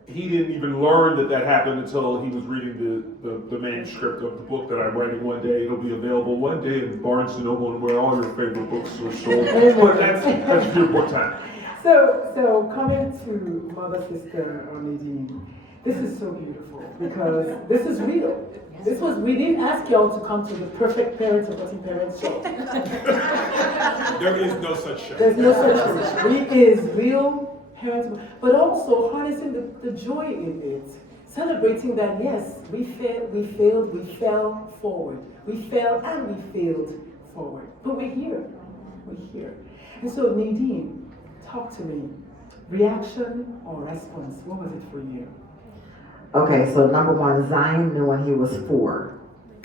he didn't even learn that happened until he was reading the manuscript of the book that I'm writing one day. It'll be available one day in Barnes & Noble and where all your favorite books are sold. But that's your book time. So coming to Mother, Sister, or Nadine, this is so beautiful because this is real. We didn't ask y'all to come to the Perfect Parents or Working Parents show. There is no such show. There's no such show. It is real parents, but also harnessing the joy in it. Celebrating that, yes, we failed, we fell forward. We fell and we failed forward. But we're here. And so Nadine, talk to me. Reaction or response? What was it for you? Okay, so number one, Zion knew when he was 4,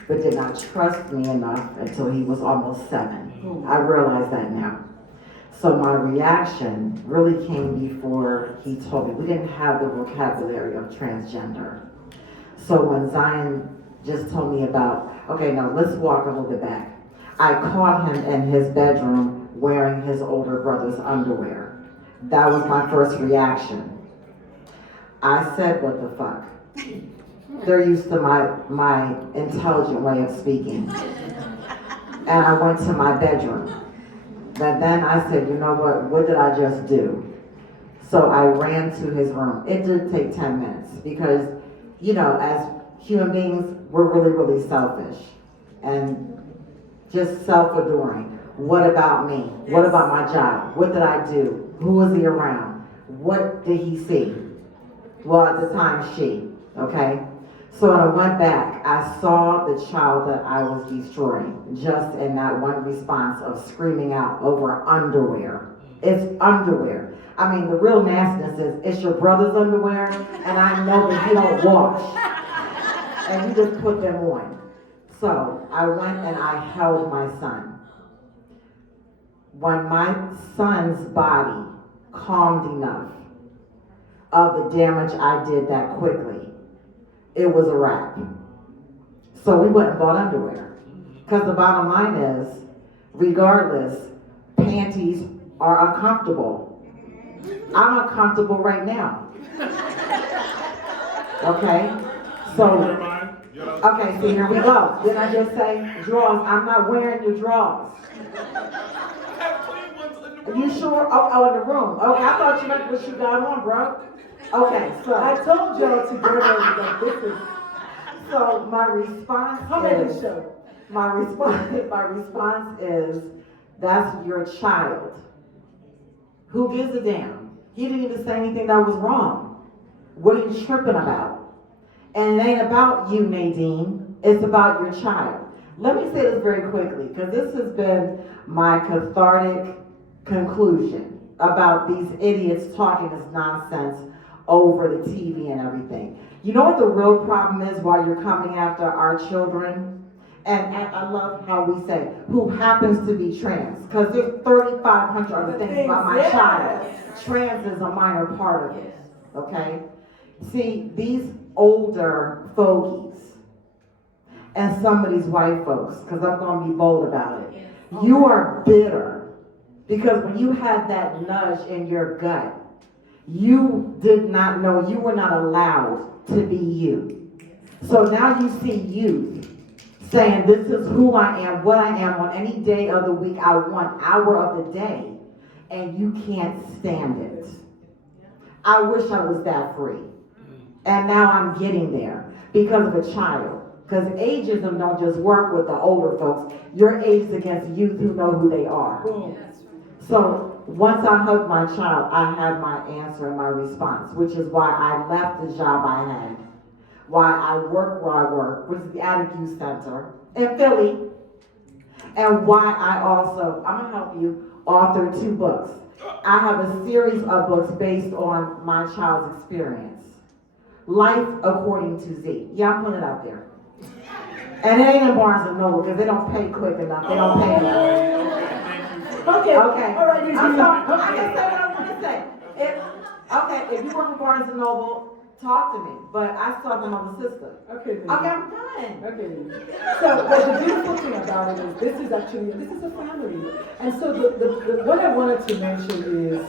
but did not trust me enough until he was almost 7. I realize that now. So my reaction really came before he told me. We didn't have the vocabulary of transgender. So when Zion just told me about, okay, now let's walk a little bit back. I caught him in his bedroom wearing his older brother's underwear. That was my first reaction. I said, what the fuck? They're used to my intelligent way of speaking. And I went to my bedroom. But then I said, you know what did I just do? So I ran to his room. It did take 10 minutes because, you know, as human beings, we're really, really selfish and just self-adoring. What about me? What about my job? What did I do? Who was he around? What did he see? Well, at the time, she, okay? So when I went back, I saw the child that I was destroying just in that one response of screaming out over underwear. It's underwear. I mean, the real nastiness is, it's your brother's underwear, and I know that you don't wash. And you just put them on. So I went and I held my son. When my son's body calmed enough of the damage I did that quickly, it was a wrap. So we went and bought underwear. Because the bottom line is, regardless, panties are uncomfortable. I'm uncomfortable right now. Okay? So, okay, so here we go. Didn't I just say drawers? I'm not wearing your drawers. Are you sure? Oh, in the room. Okay, I thought you meant what you got on, bro. Okay, so I told y'all together that this is. So my response is, my response is, that's your child. Who gives a damn? He didn't even say anything that was wrong. What are you tripping about? And it ain't about you, Nadine. It's about your child. Let me say this very quickly, because this has been my cathartic conclusion about these idiots talking this nonsense over the TV and everything. You know what the real problem is while you're coming after our children? And I love how we say, who happens to be trans, because there's 3,500 other things about my child. Trans is a minor part of it, okay? See, these older fogies and some of these white folks, because I'm going to be bold about it, you are bitter because when you had that nudge in your gut, you did not know, you were not allowed to be you. So now you see youth saying, this is who I am, what I am on any day of the week, I want hour of the day, and you can't stand it. I wish I was that free. And now I'm getting there because of a child. Because ageism don't just work with the older folks. You're aged against youth who know who they are. So once I hugged my child, I had my answer and my response, which is why I left the job I had, why I work where I work, which is the Attic Youth Center in Philly, and why I also, I'm gonna help you, author 2 books. I have a series of books based on my child's experience. Life According to Z. Yeah, I'm putting it out there. And it ain't in Barnes and Noble because they don't pay quick enough. They don't pay enough. Okay. Okay. All right. I'm sorry. I can say what I want to say. If you work for Barnes and Noble, talk to me. But I still have another sister. Okay. Okay, I'm done. Okay. So, but the beautiful thing about it is this is a family. And so what I wanted to mention is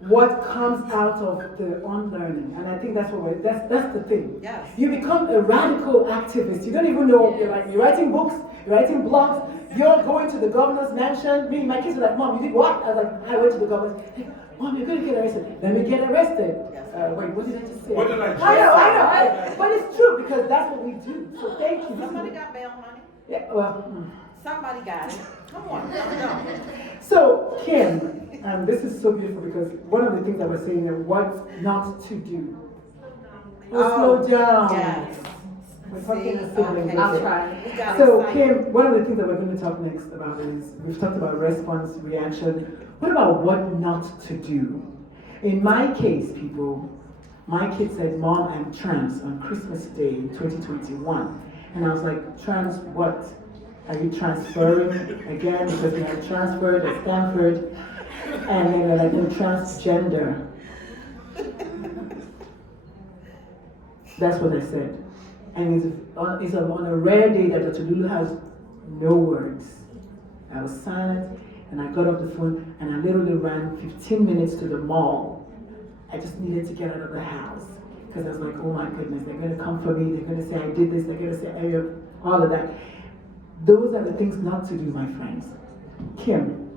what comes out of the unlearning. And I think that's that's the thing. Yes. You become a radical activist. You don't even know, you're writing books, you're writing blogs, you're going to the governor's mansion. Me, my kids were like, Mom, you did what? I was like, I went to the governor's. Hey, Mom, you're going to get arrested. Let me get arrested. Wait, what did I just say? What did I just I know. But it's true because that's what we do. So thank you. Somebody got bail money. Yeah, well. Somebody got it. Come on. No. So, Kim, this is so beautiful because one of the things I was saying is what not to do. Slow down. Yes. We're talking See, a sibling. okay. I'll try. So, Kim, one of the things that we're going to talk next about is we've talked about response, reaction. What about what not to do? In my case, people, my kid said, Mom, I'm trans on Christmas Day in 2021. And I was like, trans what? Are you transferring again? Because we are transferred at Stanford. And they were like, no, transgender. That's what I said. And it's on a rare day that Dr. Lulu has no words. I was silent, and I got off the phone, and I literally ran 15 minutes to the mall. I just needed to get out of the house. Because I was like, oh my goodness, they're going to come for me. They're going to say I did this. They're going to say all of that. Those are the things not to do, my friends. Kim,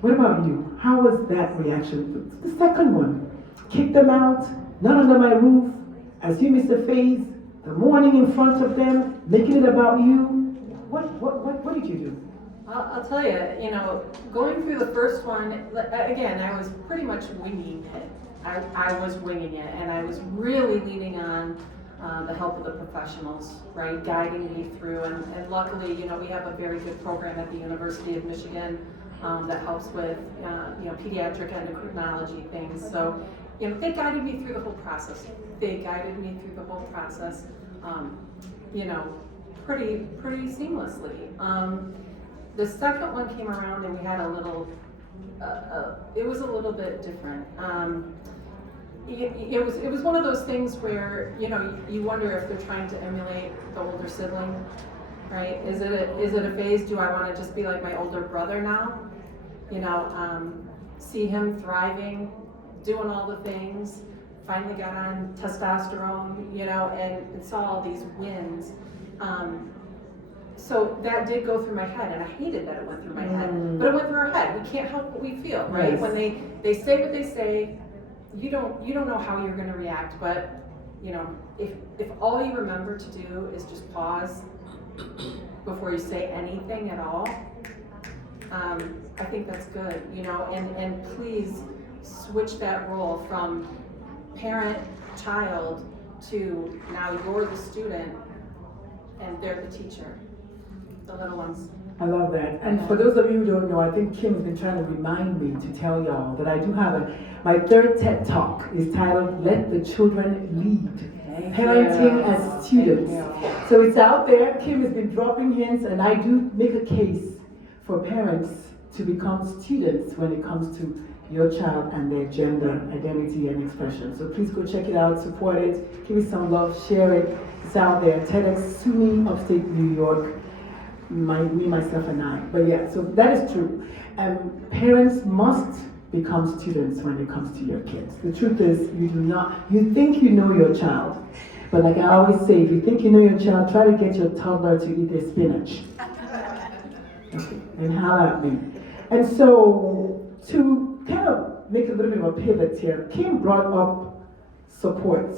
what about you? How was that reaction? The second one. Kick them out, not under my roof, assume it's a phase, the mourning in front of them, making it about you. What did you do? I'll tell you, going through the first one, again, I was pretty much winging it. I was winging it, and I was really leaning on the help of the professionals, right, guiding me through. And luckily, you know, we have a very good program at the University of Michigan that helps with, you know, pediatric endocrinology things. So, you know, they guided me through the whole process. You know, pretty seamlessly. The second one came around and we had a little, it was a little bit different. It was one of those things where, you know, you wonder if they're trying to emulate the older sibling, right? Is it a phase? Do I want to just be like my older brother now? You know, see him thriving, doing all the things, finally got on testosterone, you know, and saw all these wins. So that did go through my head, and I hated that it went through my head, but it went through our head. We can't help what we feel, right? Yes. When they say what they say, you don't know how you're going to react, but you know, if all you remember to do is just pause before you say anything at all, I think that's good, you know, and please switch that role from parent, child, to now you're the student and they're the teacher, the little ones. I love that. And for those of you who don't know, I think Kim's been trying to remind me to tell y'all that I do have my third TED Talk is titled Let the Children Lead. Parenting as Students. So it's out there. Kim has been dropping hints, and I do make a case for parents to become students when it comes to your child and their gender identity and expression. So please go check it out, support it, give it some love, share it. It's out there. TEDx SUNY, upstate New York. Me, myself, and I. But yeah, so that is true. Parents must become students when it comes to your kids. The truth is, you think you know your child, but like I always say, if you think you know your child, try to get your toddler to eat their spinach. Okay, and holler at me. And so, to kind of make a little bit of a pivot here, Kim brought up support.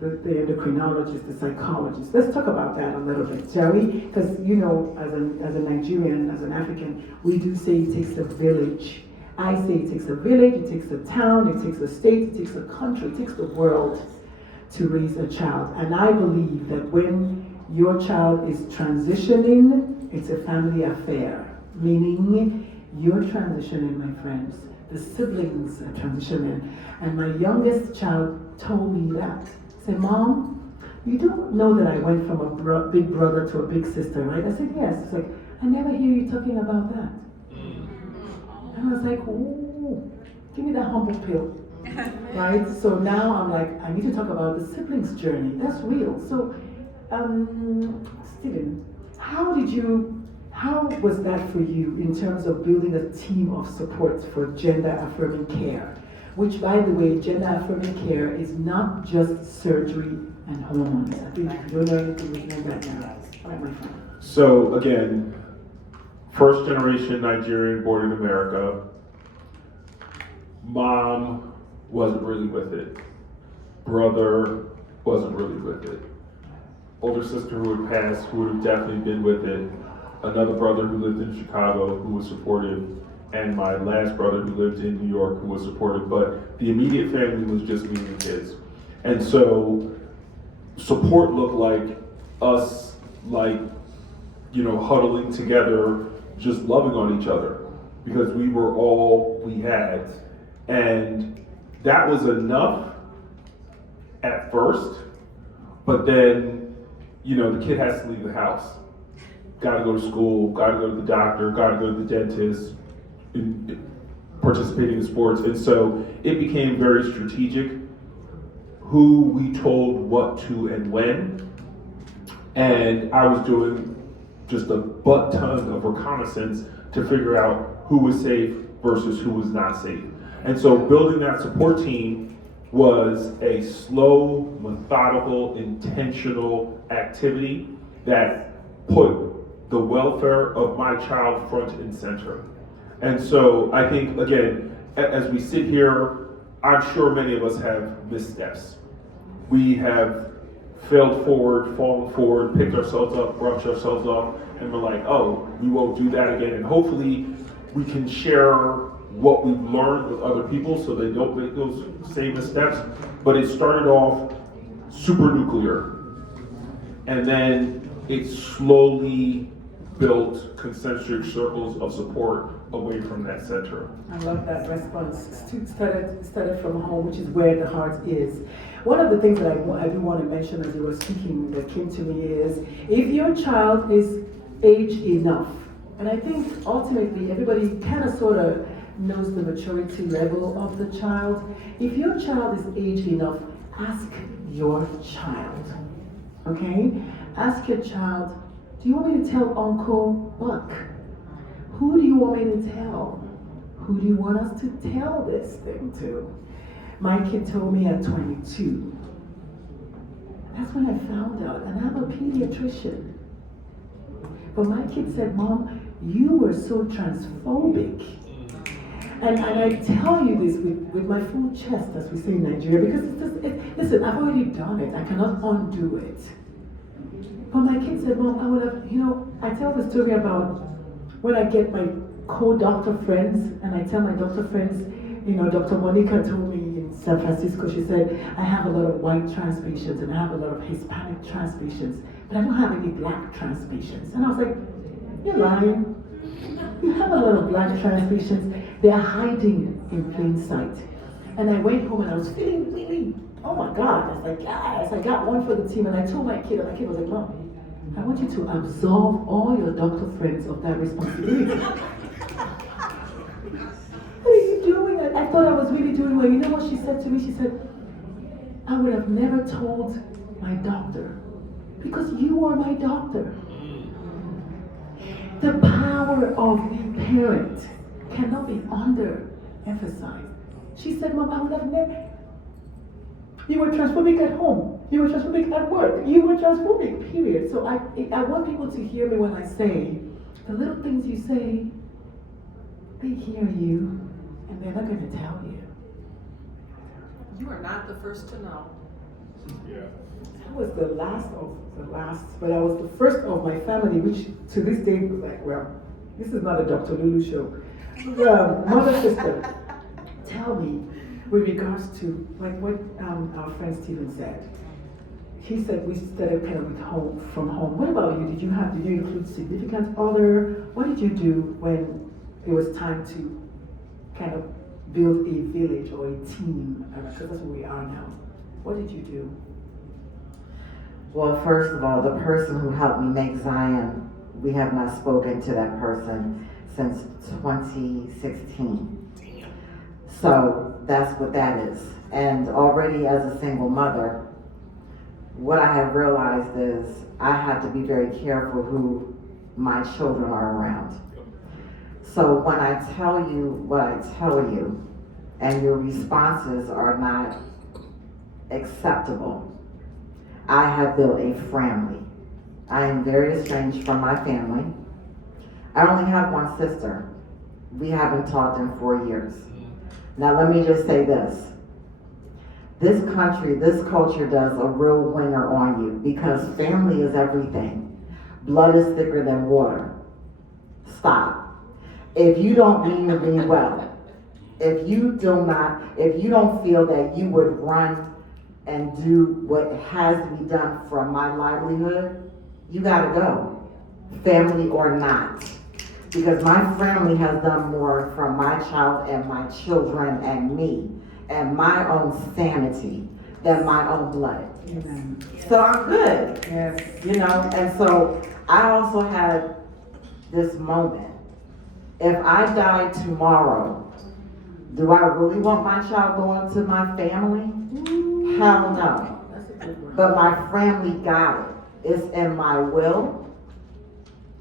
The endocrinologist, the psychologist. Let's talk about that a little bit, shall we? Because you know, as a Nigerian, as an African, we do say it takes a village. I say it takes a village, it takes a town, it takes a state, it takes a country, it takes the world to raise a child. And I believe that when your child is transitioning, it's a family affair. Meaning, you're transitioning, my friends. The siblings are transitioning. And my youngest child told me that. Said, Mom, you don't know that I went from a big brother to a big sister, right? I said, yes. It's like, I never hear you talking about that. And I was like, ooh, give me that humble pill, right? So now I'm like, I need to talk about the siblings' journey. That's real. So, Stephen, how was that for you in terms of building a team of support for gender-affirming care? Which, by the way, gender-affirming care is not just surgery and hormones. I think if you don't know anything, you know that now. All right, my friend. So again, first generation Nigerian born in America. Mom wasn't really with it. Brother wasn't really with it. Older sister who had passed, who would have definitely been with it. Another brother who lived in Chicago who was supportive. And my last brother who lived in New York who was supportive, but the immediate family was just me and the kids. And so support looked like us, like, you know, huddling together, just loving on each other because we were all we had. And that was enough at first, but then, you know, the kid has to leave the house. Gotta go to school, gotta go to the doctor, gotta go to the dentist, participating in sports, and so it became very strategic who we told what to and when, and I was doing just a butt ton of reconnaissance to figure out who was safe versus who was not safe. And so building that support team was a slow, methodical, intentional activity that put the welfare of my child front and center. And so I think, again, as we sit here, I'm sure many of us have missteps. We have failed forward, fallen forward, picked ourselves up, brushed ourselves off, and we're like, oh, we won't do that again. And hopefully we can share what we've learned with other people so they don't make those same missteps. But it started off super nuclear. and then it slowly built concentric circles of support away from that center. I love that response. Started from home, which is where the heart is. One of the things that I do want to mention as you were speaking that came to me is if your child is age enough, and I think ultimately everybody kind of sort of knows the maturity level of the child. If your child is age enough, ask your child, okay? Ask your child, do you want me to tell Uncle Buck? Who do you want me to tell? Who do you want us to tell this thing to? My kid told me at 22. That's when I found out, and I'm a pediatrician. But my kid said, Mom, you were so transphobic. And I tell you this with my full chest, as we say in Nigeria, because listen, I've already done it. I cannot undo it. But my kid said, Mom, I would have, I tell the story about when I get my co-doctor friends, and I tell my doctor friends, Dr. Monica told me in San Francisco, she said, I have a lot of white trans patients and I have a lot of Hispanic trans patients, but I don't have any black trans patients. And I was like, you're lying. You have a lot of black trans patients. They're hiding in plain sight. And I went home and I was feeling really, oh my God. I was like, yes, I got one for the team. And I told my kid, and my kid was like, Mom, I want you to absolve all your doctor friends of that responsibility. What are you doing? I thought I was really doing well. You know what she said to me? She said, I would have never told my doctor because you are my doctor. The power of the parent cannot be underemphasized. She said, Mom, I would have never. You were transphobic at home. You were transphobic at work. You were transphobic, period. So I want people to hear me when I say, the little things you say, they hear you, and they're not going to tell you. You are not the first to know. Yeah. I was the last of the last, but I was the first of my family, which to this day was like, well, this is not a Dr. Lulu show. Mother, sister, tell me, with regards to like what our friend Stephen said. He said we started kind of with from home. What about you? Did you include significant other? What did you do when it was time to kind of build a village or a team? Because that's what we are now. What did you do? Well, first of all, the person who helped me make Zion, we have not spoken to that person since 2016. So that's what that is. And already as a single mother, what I have realized is I have to be very careful who my children are around. So when I tell you what I tell you, and your responses are not acceptable, I have built a family. I am very estranged from my family. I only have one sister. We haven't talked in 4 years. Now let me just say this. This country, this culture does a real winner on you because family is everything. Blood is thicker than water. Stop. If you don't mean me well, if you don't feel that you would run and do what has to be done for my livelihood, you gotta go, family or not. Because my family has done more for my child and my children and me and my own sanity than my own blood. Amen. So I'm good, Yes. and so I also had this moment. If I die tomorrow, do I really want my child going to my family? Hell no. That's a good one. But my family got it. It's in my will.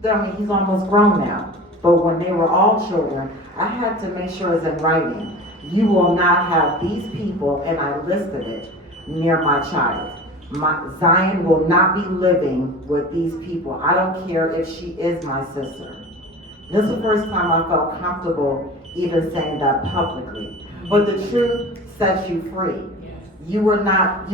I mean, he's almost grown now. But when they were all children, I had to make sure it's in writing. You will not have these people, and I listed it, near my child. Zion will not be living with these people. I don't care if she is my sister. This is the first time I felt comfortable even saying that publicly. But the truth sets you free. You were not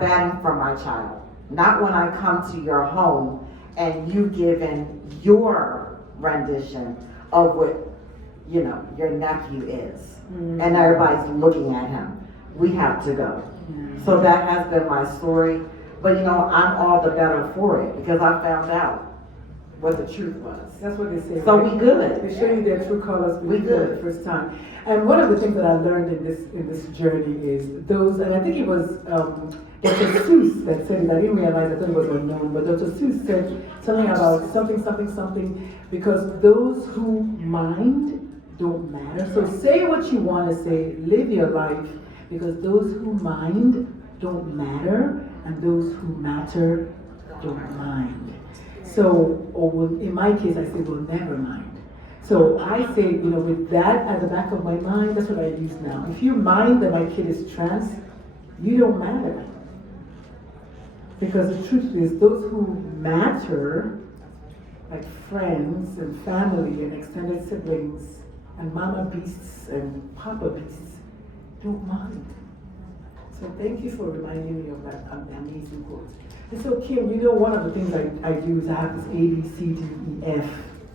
batting for my child. Not when I come to your home and you given your rendition of what your nephew is. And everybody's looking at him. We have to go. So that has been my story. But you know, I'm all the better for it because I found out what the truth was. That's what they say. So right? we good. They show you their true colors We for good. the first time. And one of the things that I learned in this journey is those, and I think it was Dr. Seuss that said it. I didn't realize, I thought it was unknown, but Dr. Seuss said something about something, because those who mind don't matter. So say what you want to say, live your life, because those who mind don't matter, and those who matter don't mind. So, in my case, I say, well, never mind. So I say, you know, with that at the back of my mind, that's what I use now. If you mind that my kid is trans, you don't matter. Because the truth is, those who matter, like friends and family and extended siblings and mama beasts and papa beasts, don't mind. So thank you for reminding me of that amazing quote. And so Kim, you know, one of the things I do is I have this A, B, C, D, E, F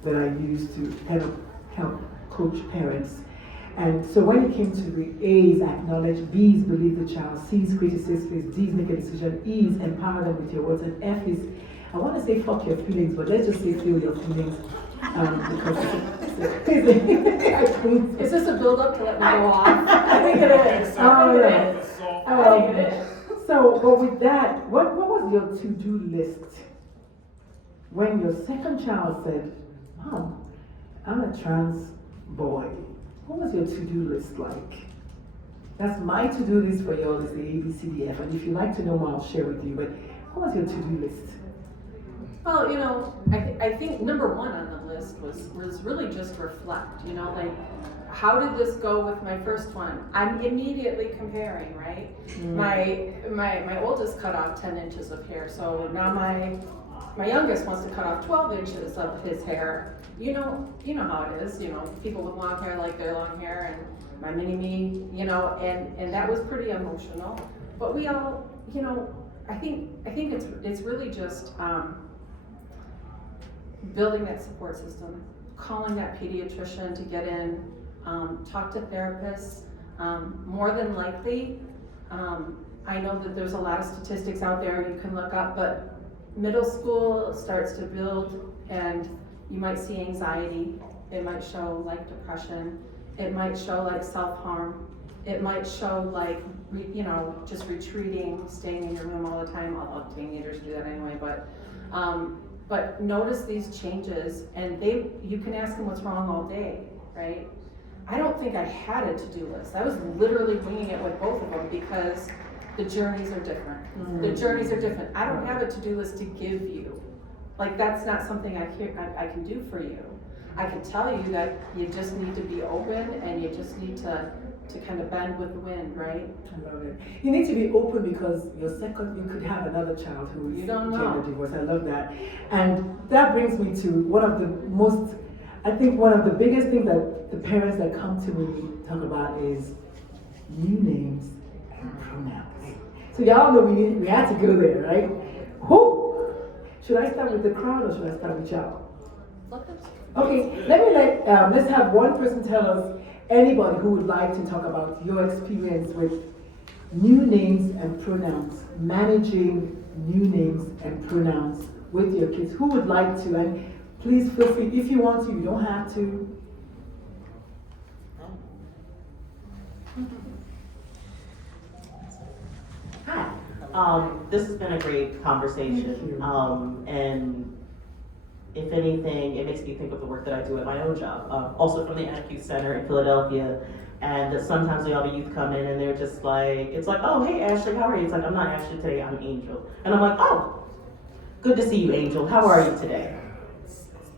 that I use to kind of help coach parents. And so when it came to the A's, acknowledge, B's, believe the child, C's, criticize, D's, make a decision, E's, empower them with your words, and F is, I want to say fuck your feelings, but let's just say feel your feelings. Because Is this a build-up to let me go off? I think it is. I think it is. So, but with that, what was your to-do list when your second child said, Mom, I'm a trans boy? What was your to-do list like? That's my to-do list for y'all is the A, B, C, D, F. And if you'd like to know more, I'll share with you. But what was your to-do list? Well, you know, I think number one on the list was really just reflect, you know, like, how did this go with my first one? I'm immediately comparing, right? My oldest cut off 10 inches of hair, so now my youngest wants to cut off 12 inches of his hair. You know how it is, you know, people with long hair like their long hair, and my mini-me, you know, and that was pretty emotional. But we all, you know, I think it's really just building that support system, calling that pediatrician to get in, talk to therapists. More than likely, I know that there's a lot of statistics out there you can look up, but middle school starts to build and you might see anxiety. It might show like depression. It might show like self-harm. It might show like, you know, just retreating, staying in your room all the time, although teenagers do that anyway, but notice these changes, and you can ask them what's wrong all day, right? I don't think I had a to-do list. I was literally winging it with both of them because the journeys are different. The journeys are different. I don't have a to-do list to give you. Like, that's not something I can do for you. I can tell you that you just need to be open and you just need to kind of bend with the wind, right? I love it. You need to be open because you could have another child who is gender divorced. I love that. And that brings me to one of the biggest things that the parents that come to me talk about is new names and pronouns. So y'all know we had to go there, right? Who? Should I start with the crowd or should I start with y'all? Okay, let's have one person tell us, anybody who would like to talk about your experience with new names and pronouns, managing new names and pronouns with your kids. Who would like to? And please feel free, if you want to, you don't have to. Hi. This has been a great conversation. And if anything, it makes me think of the work that I do at my own job. Also from the Acute Center in Philadelphia. And sometimes we have a youth come in and they're just like, it's like, oh, hey, Ashley, how are you? It's like, I'm not Ashley today, I'm Angel. And I'm like, oh, good to see you, Angel. How are you today?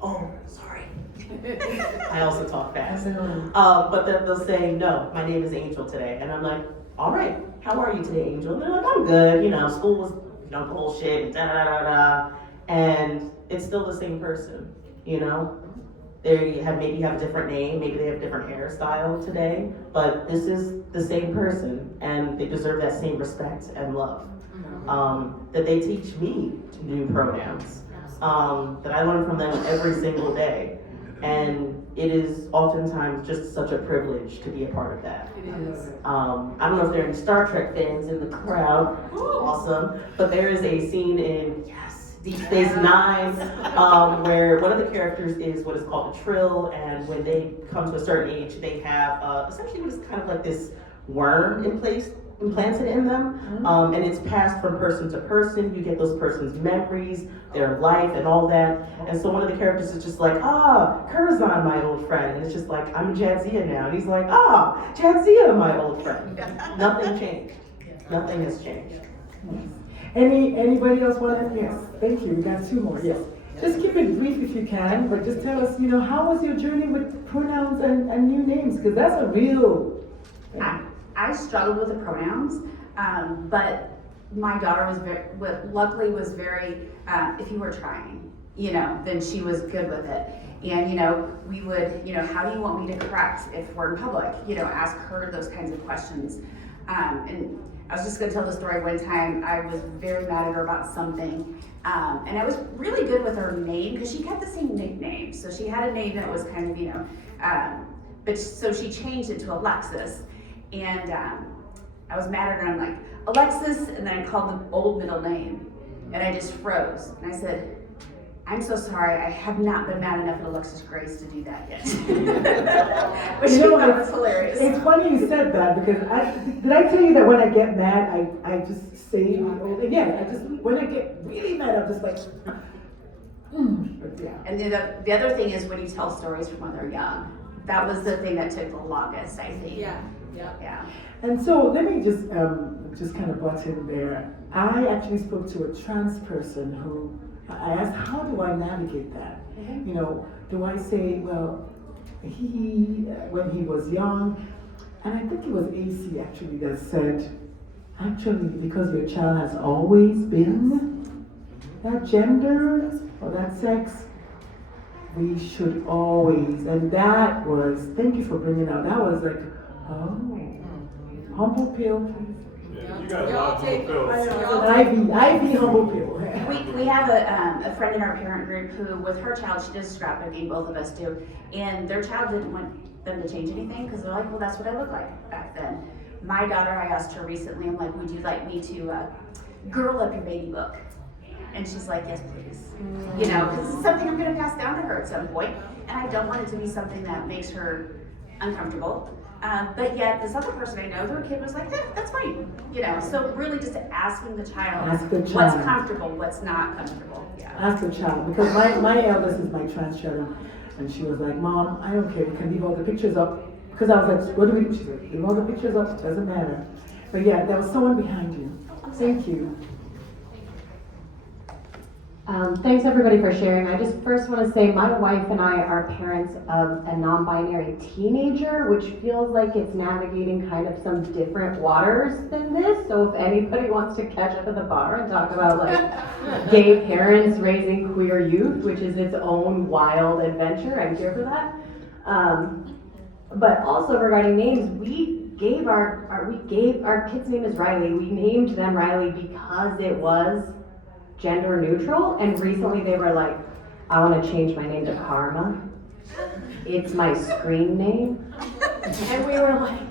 Oh, sorry. I also talk fast. But then they'll say, no, my name is Angel today. And I'm like, all right, how are you today, Angel? And they're like, I'm good. You know, school was, bullshit, da-da-da-da-da. And it's still the same person, you know? They maybe have a different name, maybe they have a different hairstyle today, but this is the same person and they deserve that same respect and love. That they teach me new pronouns, that I learn from them every single day. And it is oftentimes just such a privilege to be a part of that. It is. I don't know if there are any Star Trek fans in the crowd. Awesome. But there is a scene in Deep Space Nine where one of the characters is what is called a trill, and when they come to a certain age, they have essentially what is kind of like this worm implanted in them, and it's passed from person to person. You get those person's memories, their life, and all that. And so one of the characters is just like, Curzon, my old friend. And it's just like, I'm Jadzia now. And he's like, Jadzia, my old friend. Nothing changed. Nothing has changed. Anybody else want to? Yes, thank you. We got two more. Yes. Just keep it brief if you can, but just tell us, how was your journey with pronouns and new names? Because that's a real. I struggled with the pronouns, but my daughter luckily was very, if you were trying, then she was good with it. And, we would, how do you want me to correct if we're in public? Ask her those kinds of questions. And I was just gonna tell the story. One time I was very mad at her about something, and I was really good with her name because she kept the same nickname. So she had a name that was kind of, but so she changed it to Alexis. And I was mad at her, and I'm like, Alexis, and then I called the old middle name, and I just froze. And I said, I'm so sorry, I have not been mad enough at Alexis Grace to do that yet. Which she thought was hilarious. It's funny you said that, because did I tell you that when I get mad, I just say the old, again, when I get really mad, I'm just like, but yeah. And the other thing is when you tell stories from when they're young, that was the thing that took the longest, I think. Yeah. And so let me just kind of butt in there. I actually spoke to a trans person who I asked, how do I navigate that? Do I say, well, when he was young, and I think it was AC actually that said, actually, because your child has always been that gender or that sex, we should always, and that was, thank you for bringing out, that was like, humble pill, please. Yeah, you got a lot of pills. IV humble pill. We have a friend in our parent group who, with her child, she does scrapbooking, both of us do, and their child didn't want them to change anything because they're like, well, that's what I look like back then. My daughter, I asked her recently, I'm like, would you like me to girl up your baby book? And she's like, yes, please. Because it's something I'm going to pass down to her at some point, and I don't want it to be something that makes her uncomfortable. But yet, this other person I know, their kid was like, that's fine. So really just asking the child, what's comfortable, what's not comfortable. Yeah. Ask the child, because my eldest is my trans child, and she was like, Mom, I don't care, we can leave all the pictures up. Because I was like, what do we do? She said, leave all the pictures up, doesn't matter. But yeah, there was someone behind you. Thank you. Thanks everybody for sharing. I just first want to say my wife and I are parents of a non-binary teenager, which feels like it's navigating kind of some different waters than this. So if anybody wants to catch up at the bar and talk about like gay parents raising queer youth, which is its own wild adventure, I'm here for that. But also regarding names, we gave our kid's name is Riley. We named them Riley because it was gender neutral, and recently they were like, I want to change my name to Karma. It's my screen name. And we were like,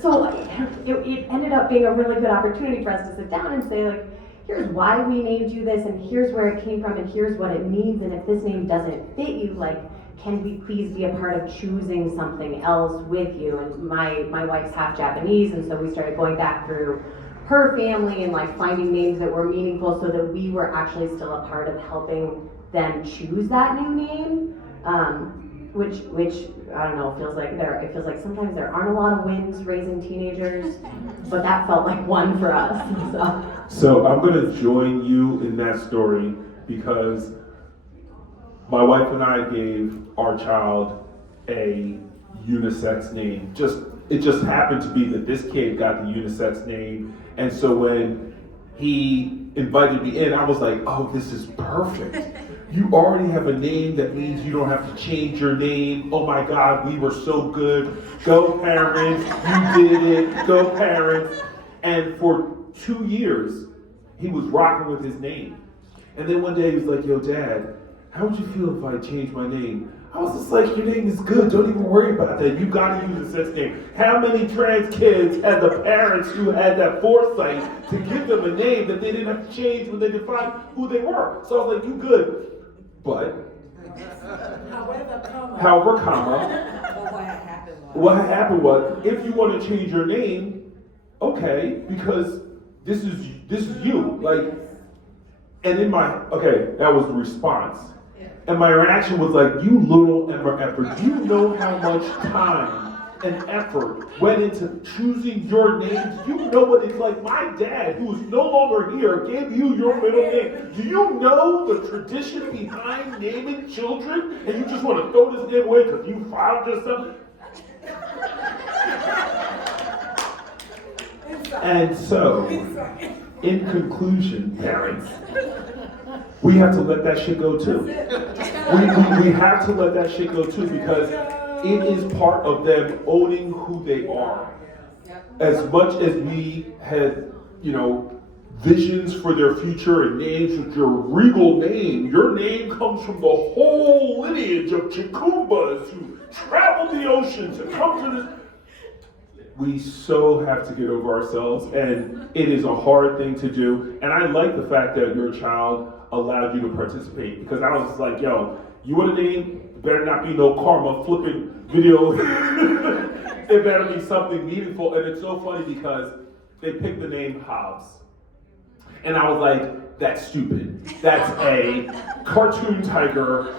so it ended up being a really good opportunity for us to sit down and say, like, here's why we named you this, and here's where it came from, and here's what it means, and if this name doesn't fit you, like, can we please be a part of choosing something else with you? And my wife's half Japanese, and so we started going back through her family and like finding names that were meaningful so that we were actually still a part of helping them choose that new name, which I don't know, it feels like sometimes there aren't a lot of wins raising teenagers, but that felt like one for us. So I'm going to join you in that story because my wife and I gave our child a unisex name. It just happened to be that this kid got the unisex name, and so when he invited me in, I was like, oh, this is perfect. You already have a name, that means you don't have to change your name. Oh my God, we were so good. Go parents, you did it, go parents. And for 2 years, he was rocking with his name. And then one day he was like, yo, Dad, how would you feel if I changed my name? I was just like, your name is good. Don't even worry about that. You gotta use a sex name. How many trans kids had the parents who had that foresight to give them a name that they didn't have to change when they defined who they were? So I was like, you good. But, however, what happened was, if you want to change your name, okay, because this is you. Like, and that was the response. And my reaction was like, you little Emma effort, do you know how much time and effort went into choosing your name? Do you know what it's like? My dad, who is no longer here, gave you your middle name. Do you know the tradition behind naming children? And you just want to throw this name away because you found yourself? And so, in conclusion, parents, we have to let that shit go too. We have to let that shit go too, because it is part of them owning who they are. As much as we had, visions for their future and names with your regal name, your name comes from the whole lineage of Chicumbas who traveled the ocean to come to this. We so have to get over ourselves, and it is a hard thing to do. And I like the fact that your child allowed you to participate, because I was just like, yo, you want a name? It better not be no karma flipping video. It better be something meaningful. And it's so funny because they picked the name Hobbs. And I was like, that's stupid. That's a cartoon tiger.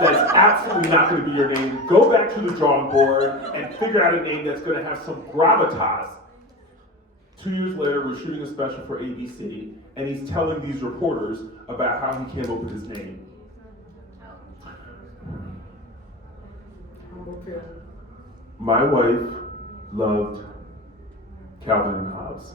That's absolutely not going to be your name. Go back to the drawing board and figure out a name that's going to have some gravitas. 2 years later, we're shooting a special for ABC, and he's telling these reporters about how he came up with his name. My wife loved Calvin and Hobbes.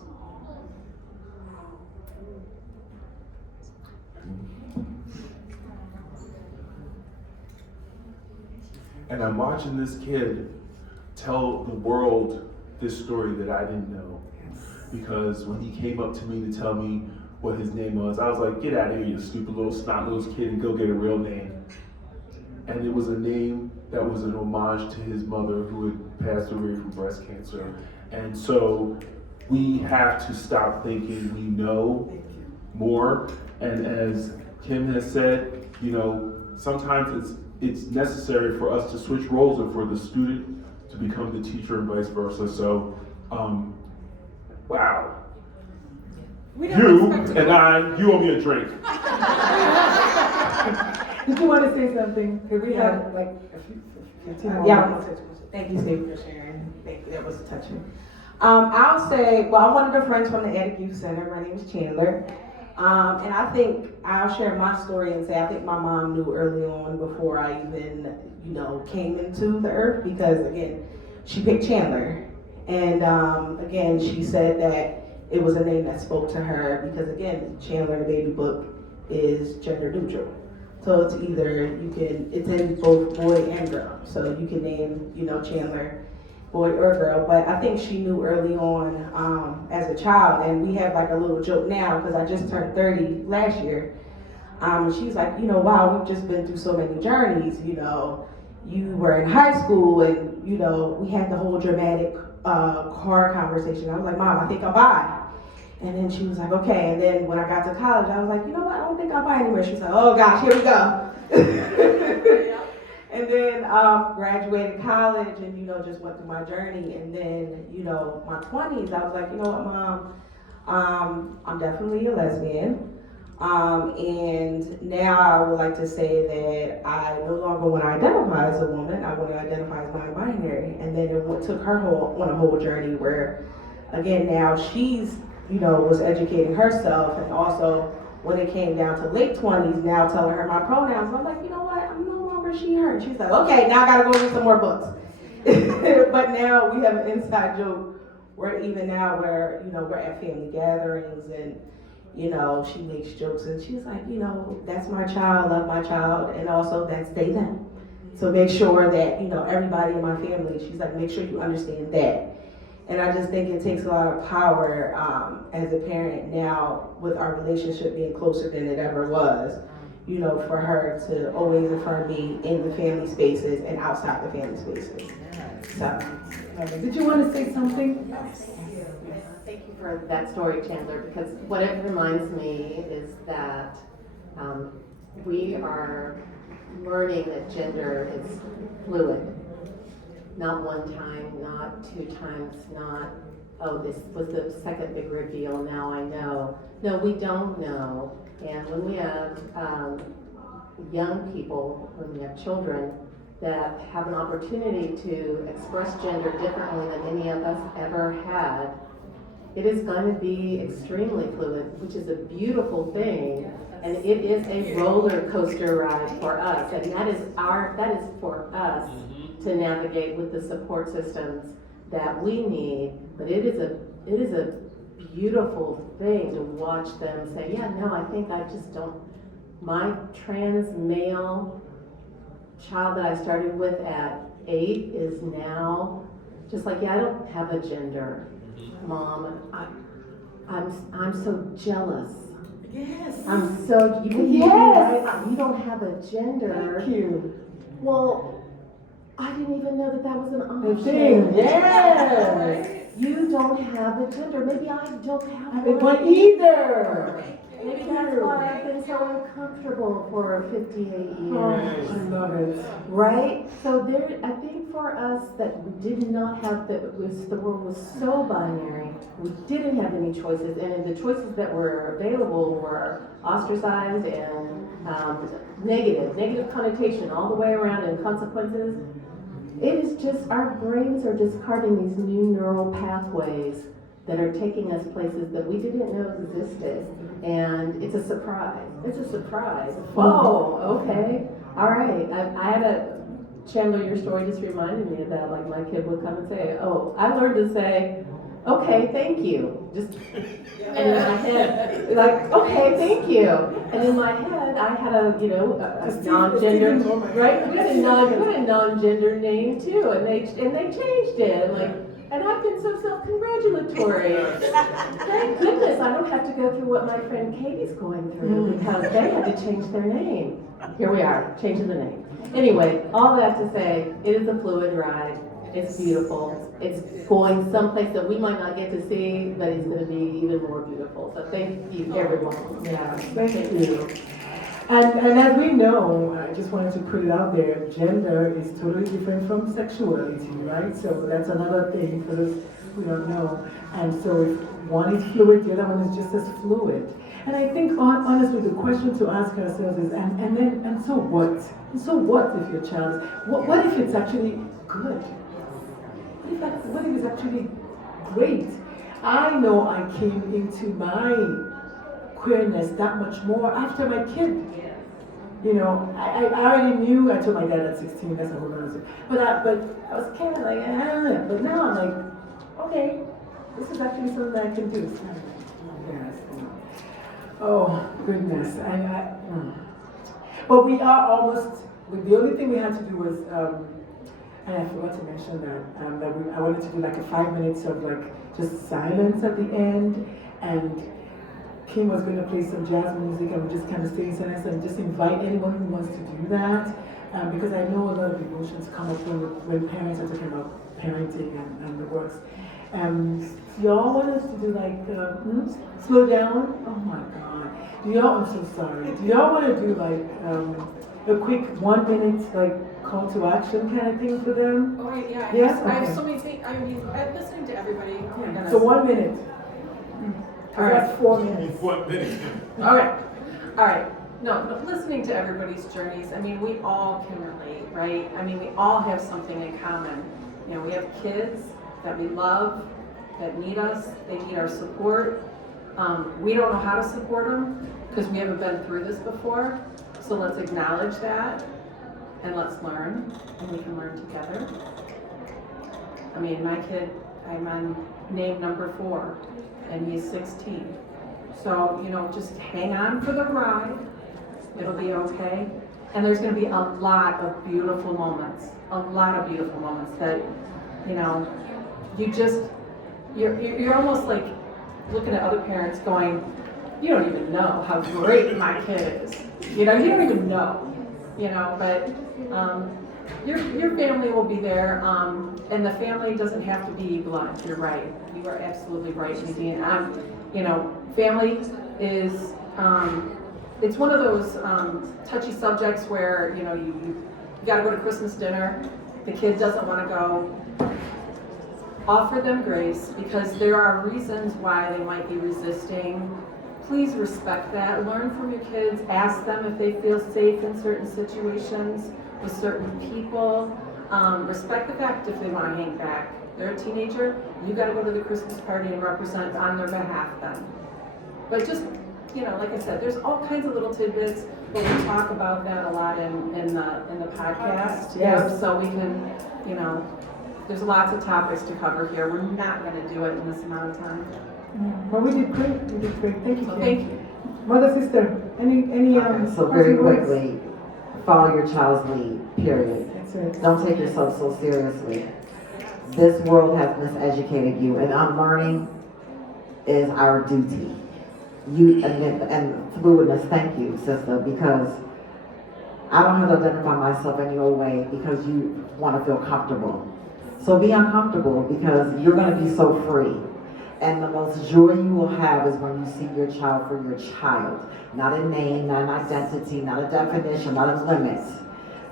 And I'm watching this kid tell the world this story that I didn't know. Because when he came up to me to tell me what his name was, I was like, get out of here, you stupid little snot-nosed kid, and go get a real name. And it was a name that was an homage to his mother who had passed away from breast cancer. And so we have to stop thinking we know more. And as Kim has said, sometimes it's necessary for us to switch roles and for the student to become the teacher and vice versa. So, wow. You owe me a drink. Did you want to say something? Could we have like a few 15 more minutes? Thank you, Steve, for sharing. Thank you. That was touching. I'll say, I'm one of the friends from the Attic Youth Center. My name is Chandler. And I think I'll share my story and say I think my mom knew early on before I even, came into the earth, because again, she picked Chandler. And again, she said that it was a name that spoke to her because again, Chandler in the baby book is gender neutral. So it's either it's in both boy and girl. So you can name, Chandler boy or girl. But I think she knew early on as a child, and we have like a little joke now because I just turned 30 last year. She's like, wow, we've just been through so many journeys. You were in high school and, we had the whole dramatic car conversation. I was like, Mom, I think I'll buy. And then she was like, okay. And then when I got to college, I was like, I don't think I'll buy anymore. She's like, oh gosh, here we go. And then graduated college and, just went through my journey. And then, my 20s, I was like, you know what, Mom, I'm definitely a lesbian. And now I would like to say that I no longer want to identify as a woman. I want to identify as non-binary. And then it took her on a whole journey where, again, now she's, was educating herself, and also when it came down to late 20s, now telling her my pronouns. I'm like, you know what? I'm no longer she, her. And she's like, okay, now I gotta go read some more books. But now we have an inside joke where even now where, we're at family gatherings and, she makes jokes and she's like, that's my child, love my child, and also that's they, them. So make sure that, everybody in my family, she's like, make sure you understand that. And I just think it takes a lot of power as a parent now with our relationship being closer than it ever was. you know, for her to always affirm me in the family spaces and outside the family spaces. So, Did you want to say something? Thank you for that story, Chandler, because what it reminds me is that we are learning that gender is fluid. Not one time, not two times, not, oh, this was the second big reveal, now I know. No, we don't know. And when we have young people, when we have children that have an opportunity to express gender differently than any of us ever had, it is going to be extremely fluid, which is a beautiful thing. And it is a roller coaster ride for us. And that is for us to navigate with the support systems that we need. But it is a beautiful thing to watch them say, yeah, no, I think I just don't, my trans male child that I started with at 8 is now just like, yeah, I don't have a gender, Mom. I'm so jealous. Yes. I'm so, Yes. You don't have a gender. Thank you. Well, I didn't even know that was an The option. thing, yes. You don't have a gender. Maybe I don't have It one. went either. Maybe that's why I've been so uncomfortable for 58 years. Oh, I love it. Right? So there, I think for us that we did not have, the world was so binary, we didn't have any choices, and the choices that were available were ostracized and negative connotation all the way around and consequences. It is just, our brains are just carving these new neural pathways that are taking us places that we didn't know existed. And it's a surprise. It's a surprise. Whoa, okay. All right. I had Chandler, your story just reminded me of that. Like my kid would come and say, oh, I learned to say, okay, thank you. Just, and in my head, like, okay, thank you. And in my head, I had a non-gender, right? We had a non-gender name too, and they changed it. And I've been so self-congratulatory. Thank goodness I don't have to go through what my friend Katie's going through because they had to change their name. Here we are, changing the name. Anyway, all that to say, it is a fluid ride. It's beautiful. It's going someplace that we might not get to see, but it's going to be even more beautiful. So thank you, everyone. Yeah, thank you. And as we know, I just wanted to put it out there, gender is totally different from sexuality, right? So that's another thing for those who don't know. And so if one is fluid, the other one is just as fluid. And I think honestly the question to ask ourselves is, and so what? And so what if your child is, what if it's actually good? What if it's actually great? I know I came into my queerness that much more after my kid. You know, I already knew. I told my dad at 16. That's a whole other thing. But I was kind of like, but now I'm like, okay, this is actually something I can do. Yes. Oh goodness. But we are almost. The only thing we had to do was, and I forgot to mention that I wanted to do like a 5 minutes of like just silence at the end, and Kim was going to play some jazz music and we just kind of stay in silence and just invite anyone who wants to do that, because I know a lot of emotions come up when parents are talking about parenting and the works. Y'all want us to do like slow down? Oh my God! I'm so sorry. Do y'all want to do like a quick 1 minute like call to action kind of thing for them? Oh, yeah. Yes? I have Okay. so many things. I mean, I'm listening to everybody. Oh my goodness. So 1 minute. All right. That's 4 minutes. 1 minute. All right. No, listening to everybody's journeys, I mean, we all can relate, right? I mean, we all have something in common. You know, we have kids that we love, that need us, they need our support. We don't know how to support them because we haven't been through this before. So let's acknowledge that and let's learn, and we can learn together. I mean, my kid, I'm on name number 4, and he's 16. So, just hang on for the ride. It'll be okay. And there's going to be a lot of beautiful moments that, you're almost like looking at other parents going, you don't even know how great my kid is. You know, you don't even know, you know, but your family will be there, and the family doesn't have to be blood. You're right. You are absolutely right, Nadine. You know, family is, it's one of those touchy subjects where, you know, you gotta go to Christmas dinner, the kid doesn't wanna go. Offer them grace, because there are reasons why they might be resisting. Please respect that. Learn from your kids. Ask them if they feel safe in certain situations with certain people. Respect the fact if they want to hang back. They're a teenager. You got to go to the Christmas party and represent on their behalf then. But just, you know, like I said, there's all kinds of little tidbits, but we talk about that a lot in the podcast. Yes. So we can, you know, there's lots of topics to cover here. We're not going to do it in this amount of time. But we did great. We did great. Thank you. So Kim. thank you. Mother, sister, any So very closing words? quickly, follow your child's lead, period. That's it. Don't take yourself so seriously. This world has miseducated you, and unlearning is our duty. You and fluidness, thank you, sister, because I don't have to identify myself any old way because you want to feel comfortable. So be uncomfortable, because you're going to be so free. And the most joy you will have is when you see your child for your child. Not a name, not an identity, not a definition, not a limit.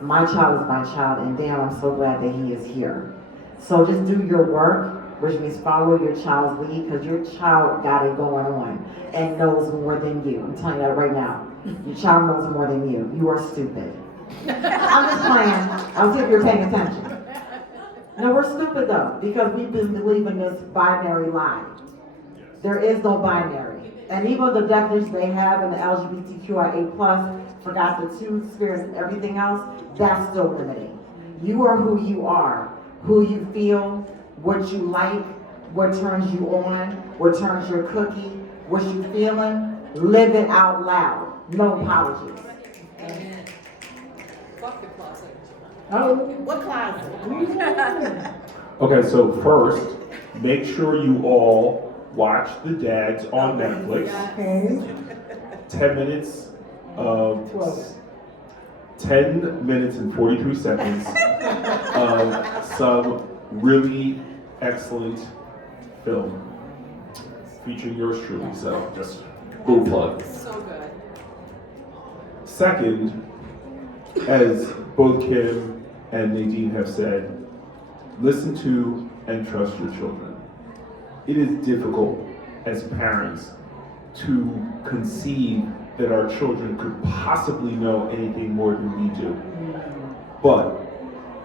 My child is my child, and damn, I'm so glad that he is here. So just do your work, which means follow your child's lead, because your child got it going on and knows more than you. I'm telling you that right now. Your child knows more than you. You are stupid. I'm just playing. I'll see if you're paying attention. No, we're stupid though, because we've been believing this binary lie. There is no binary. And even the definition they have in the LGBTQIA+, forgot the two spirits and everything else, that's still limiting. You are who you are, who you feel, what you like, what turns you on, what turns your cookie, what you feeling, live it out loud. No apologies. Fuck the closet. Oh. What closet? Okay, so first, make sure you all watch The Dads on Netflix. Okay. 10 minutes, 12. 10 minutes and 43 seconds of some really excellent film featuring yours truly. So just little plug. So good. Second, as both Kim and Nadine have said, listen to and trust your children. It is difficult as parents to conceive that our children could possibly know anything more than we do. But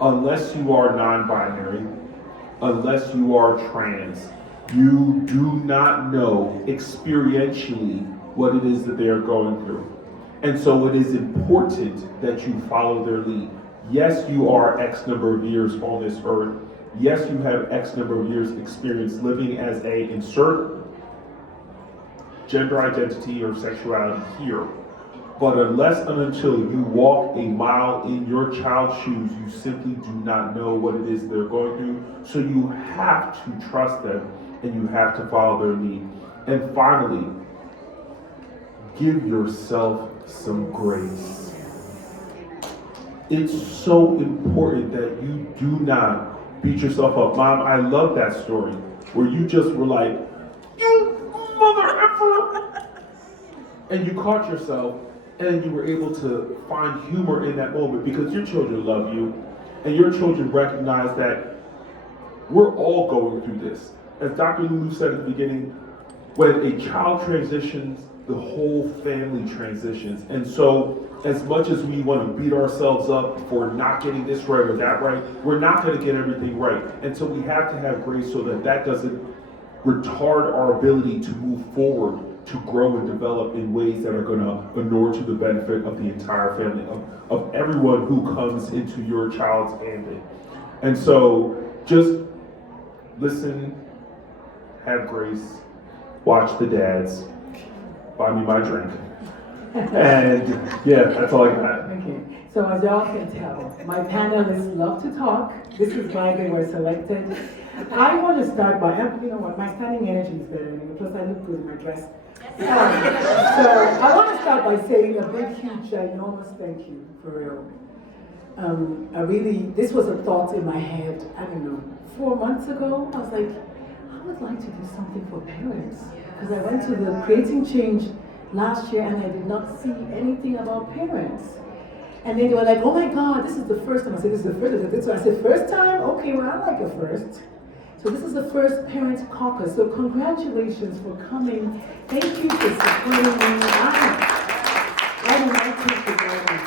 unless you are non-binary, unless you are trans, you do not know experientially what it is that they are going through. And so it is important that you follow their lead. Yes, you are X number of years on this earth. Yes, you have X number of years experience living as a insert gender identity or sexuality here. But unless and until you walk a mile in your child's shoes, you simply do not know what it is they're going through. So you have to trust them and you have to follow their lead. And finally, give yourself some grace. It's so important that you do not beat yourself up. Mom, I love that story where you just were like, you mother effer, and you caught yourself and you were able to find humor in that moment because your children love you and your children recognize that we're all going through this. As Dr. Lulu said at the beginning, when a child transitions, the whole family transitions. And so as much as we want to beat ourselves up for not getting this right or that right, we're not going to get everything right. And so we have to have grace so that that doesn't retard our ability to move forward, to grow and develop in ways that are going to inure to the benefit of the entire family, of everyone who comes into your child's ambit. And so just listen, have grace, watch The Dads, buy me my drink. And yeah, that's all I got. Okay, so as y'all can tell, my panelists love to talk. This is why they were selected. I want to start by, you know what, my standing energy is better anyway, plus I look good in my dress. So I want to start by saying a big, huge, enormous thank you, for real. This was a thought in my head, I don't know, 4 months ago. I was like, I would like to do something for parents. Because I went to the Creating Change last year and I did not see anything about parents. And then they were like, oh my God, this is the first time. I said, this is the first time. I said, first time? Okay, well, I like a first. So this is the first Parents Caucus. So congratulations for coming. Thank you for supporting me. I do not take for granted.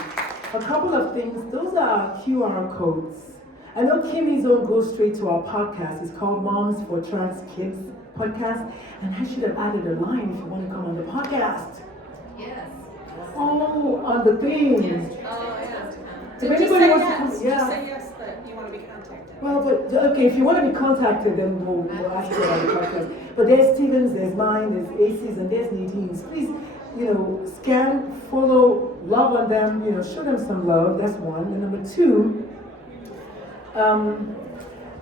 A couple of things. Those are QR codes. I know Kimmy's own goes straight to our podcast. It's called Moms for Trans Kids podcast. And I should have added a line if you want to come on the podcast. Yes. Oh, on the thing. Yes. Oh, yeah. If Just anybody say wants yes. to come, yeah. Just say yes that you want to be contacted. Well, but okay, if you want to be contacted, then we'll ask you about the podcast. But there's Stevens, there's mine, there's AC's, and there's Nadine's. Please, scan, follow, love on them, show them some love. That's one. And number two,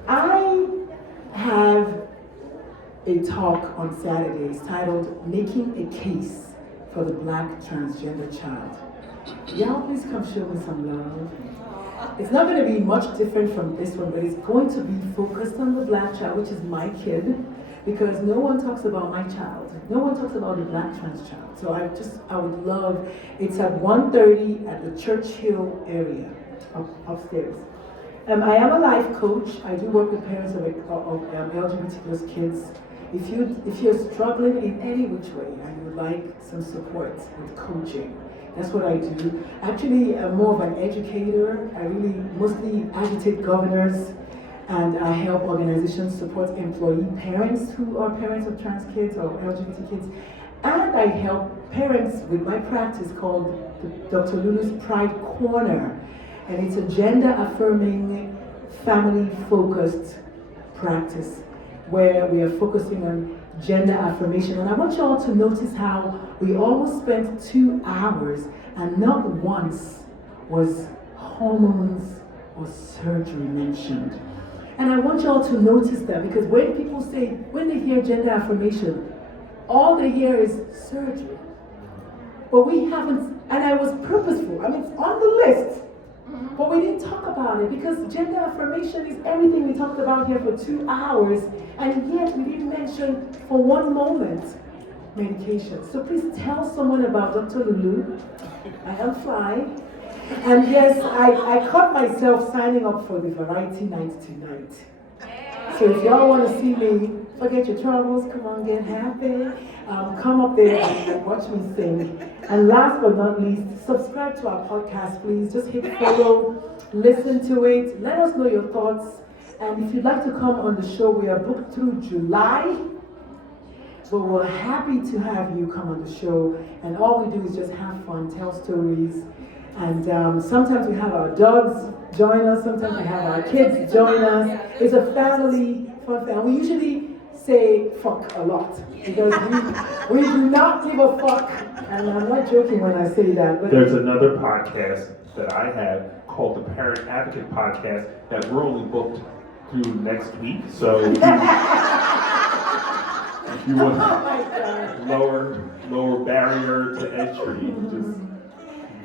I have a talk on Saturdays titled Making a Case for the Black Transgender Child. Y'all please come show me some love. It's not going to be much different from this one, but it's going to be focused on the black child, which is my kid, because no one talks about my child. No one talks about the black trans child. So I would love, it's at 1:30 at the Churchill area, upstairs. I am a life coach. I do work with parents of LGBT+ kids. If you're struggling in any which way and you would like some support with coaching, that's what I do. Actually, I'm more of an educator. I really mostly agitate governors, and I help organizations support employee parents who are parents of trans kids or LGBT kids. And I help parents with my practice called Dr. Lulu's Pride Corner. And it's a gender-affirming, family-focused practice where we are focusing on gender affirmation. And I want you all to notice how we almost spent 2 hours and not once was hormones or surgery mentioned. And I want you all to notice that, because when they hear gender affirmation, all they hear is surgery. But we haven't, and I was purposeful. I mean, it's on the list. But we didn't talk about it because gender affirmation is everything we talked about here for 2 hours, and yet we didn't mention for one moment medication. So please tell someone about Dr. Lulu. I am fly. And yes, I caught myself signing up for the variety night tonight. So if y'all want to see me, forget your troubles, come on, get happy. Come up there and watch me sing. And last but not least, subscribe to our podcast, please. Just hit follow, listen to it, let us know your thoughts. And if you'd like to come on the show, we are booked through July. So we're happy to have you come on the show. And all we do is just have fun, tell stories. And sometimes we have our dogs join us, sometimes we have our kids join us. It's a family fun thing. And we usually say fuck a lot because we do not give a fuck. And I'm not joking when I say that. But there's another podcast that I have called the Parent Advocate Podcast that we're only booked through next week. So if you want lower barrier to entry, just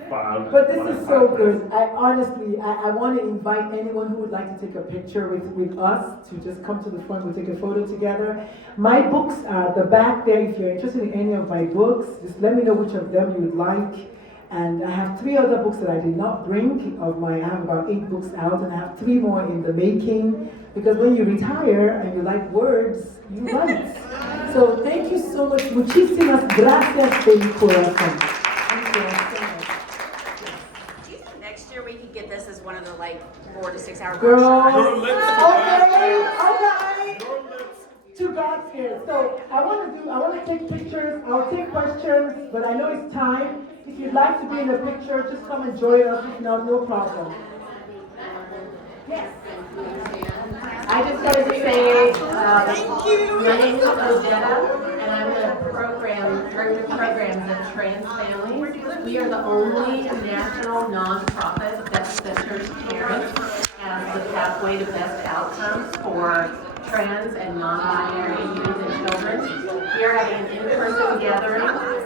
file. But this is so good. I honestly want to invite anyone who would like to take a picture with us to just come to the front. We'll take a photo together. My books are at the back there. If you're interested in any of my books, just let me know which of them you would like. And I have 3 other books that I did not bring I have about 8 books out, and I have 3 more in the making. Because when you retire and you like words, you write. So thank you so much. Muchísimas gracias de mi corazón. Thank you. Next year we could get this as one of the 4 to 6 hour Girl, workshops. okay. To God's ears. So I want to take pictures. I'll take questions, but I know it's time. If you'd like to be in a picture, just come and join us. If not, no problem. Yes. I just wanted to say, my name is Rosetta, and I'm going to targeted programs of trans families. We are the only national nonprofit that centers parents as the pathway to best outcomes for trans and non-binary youth and children. We are having an in-person gathering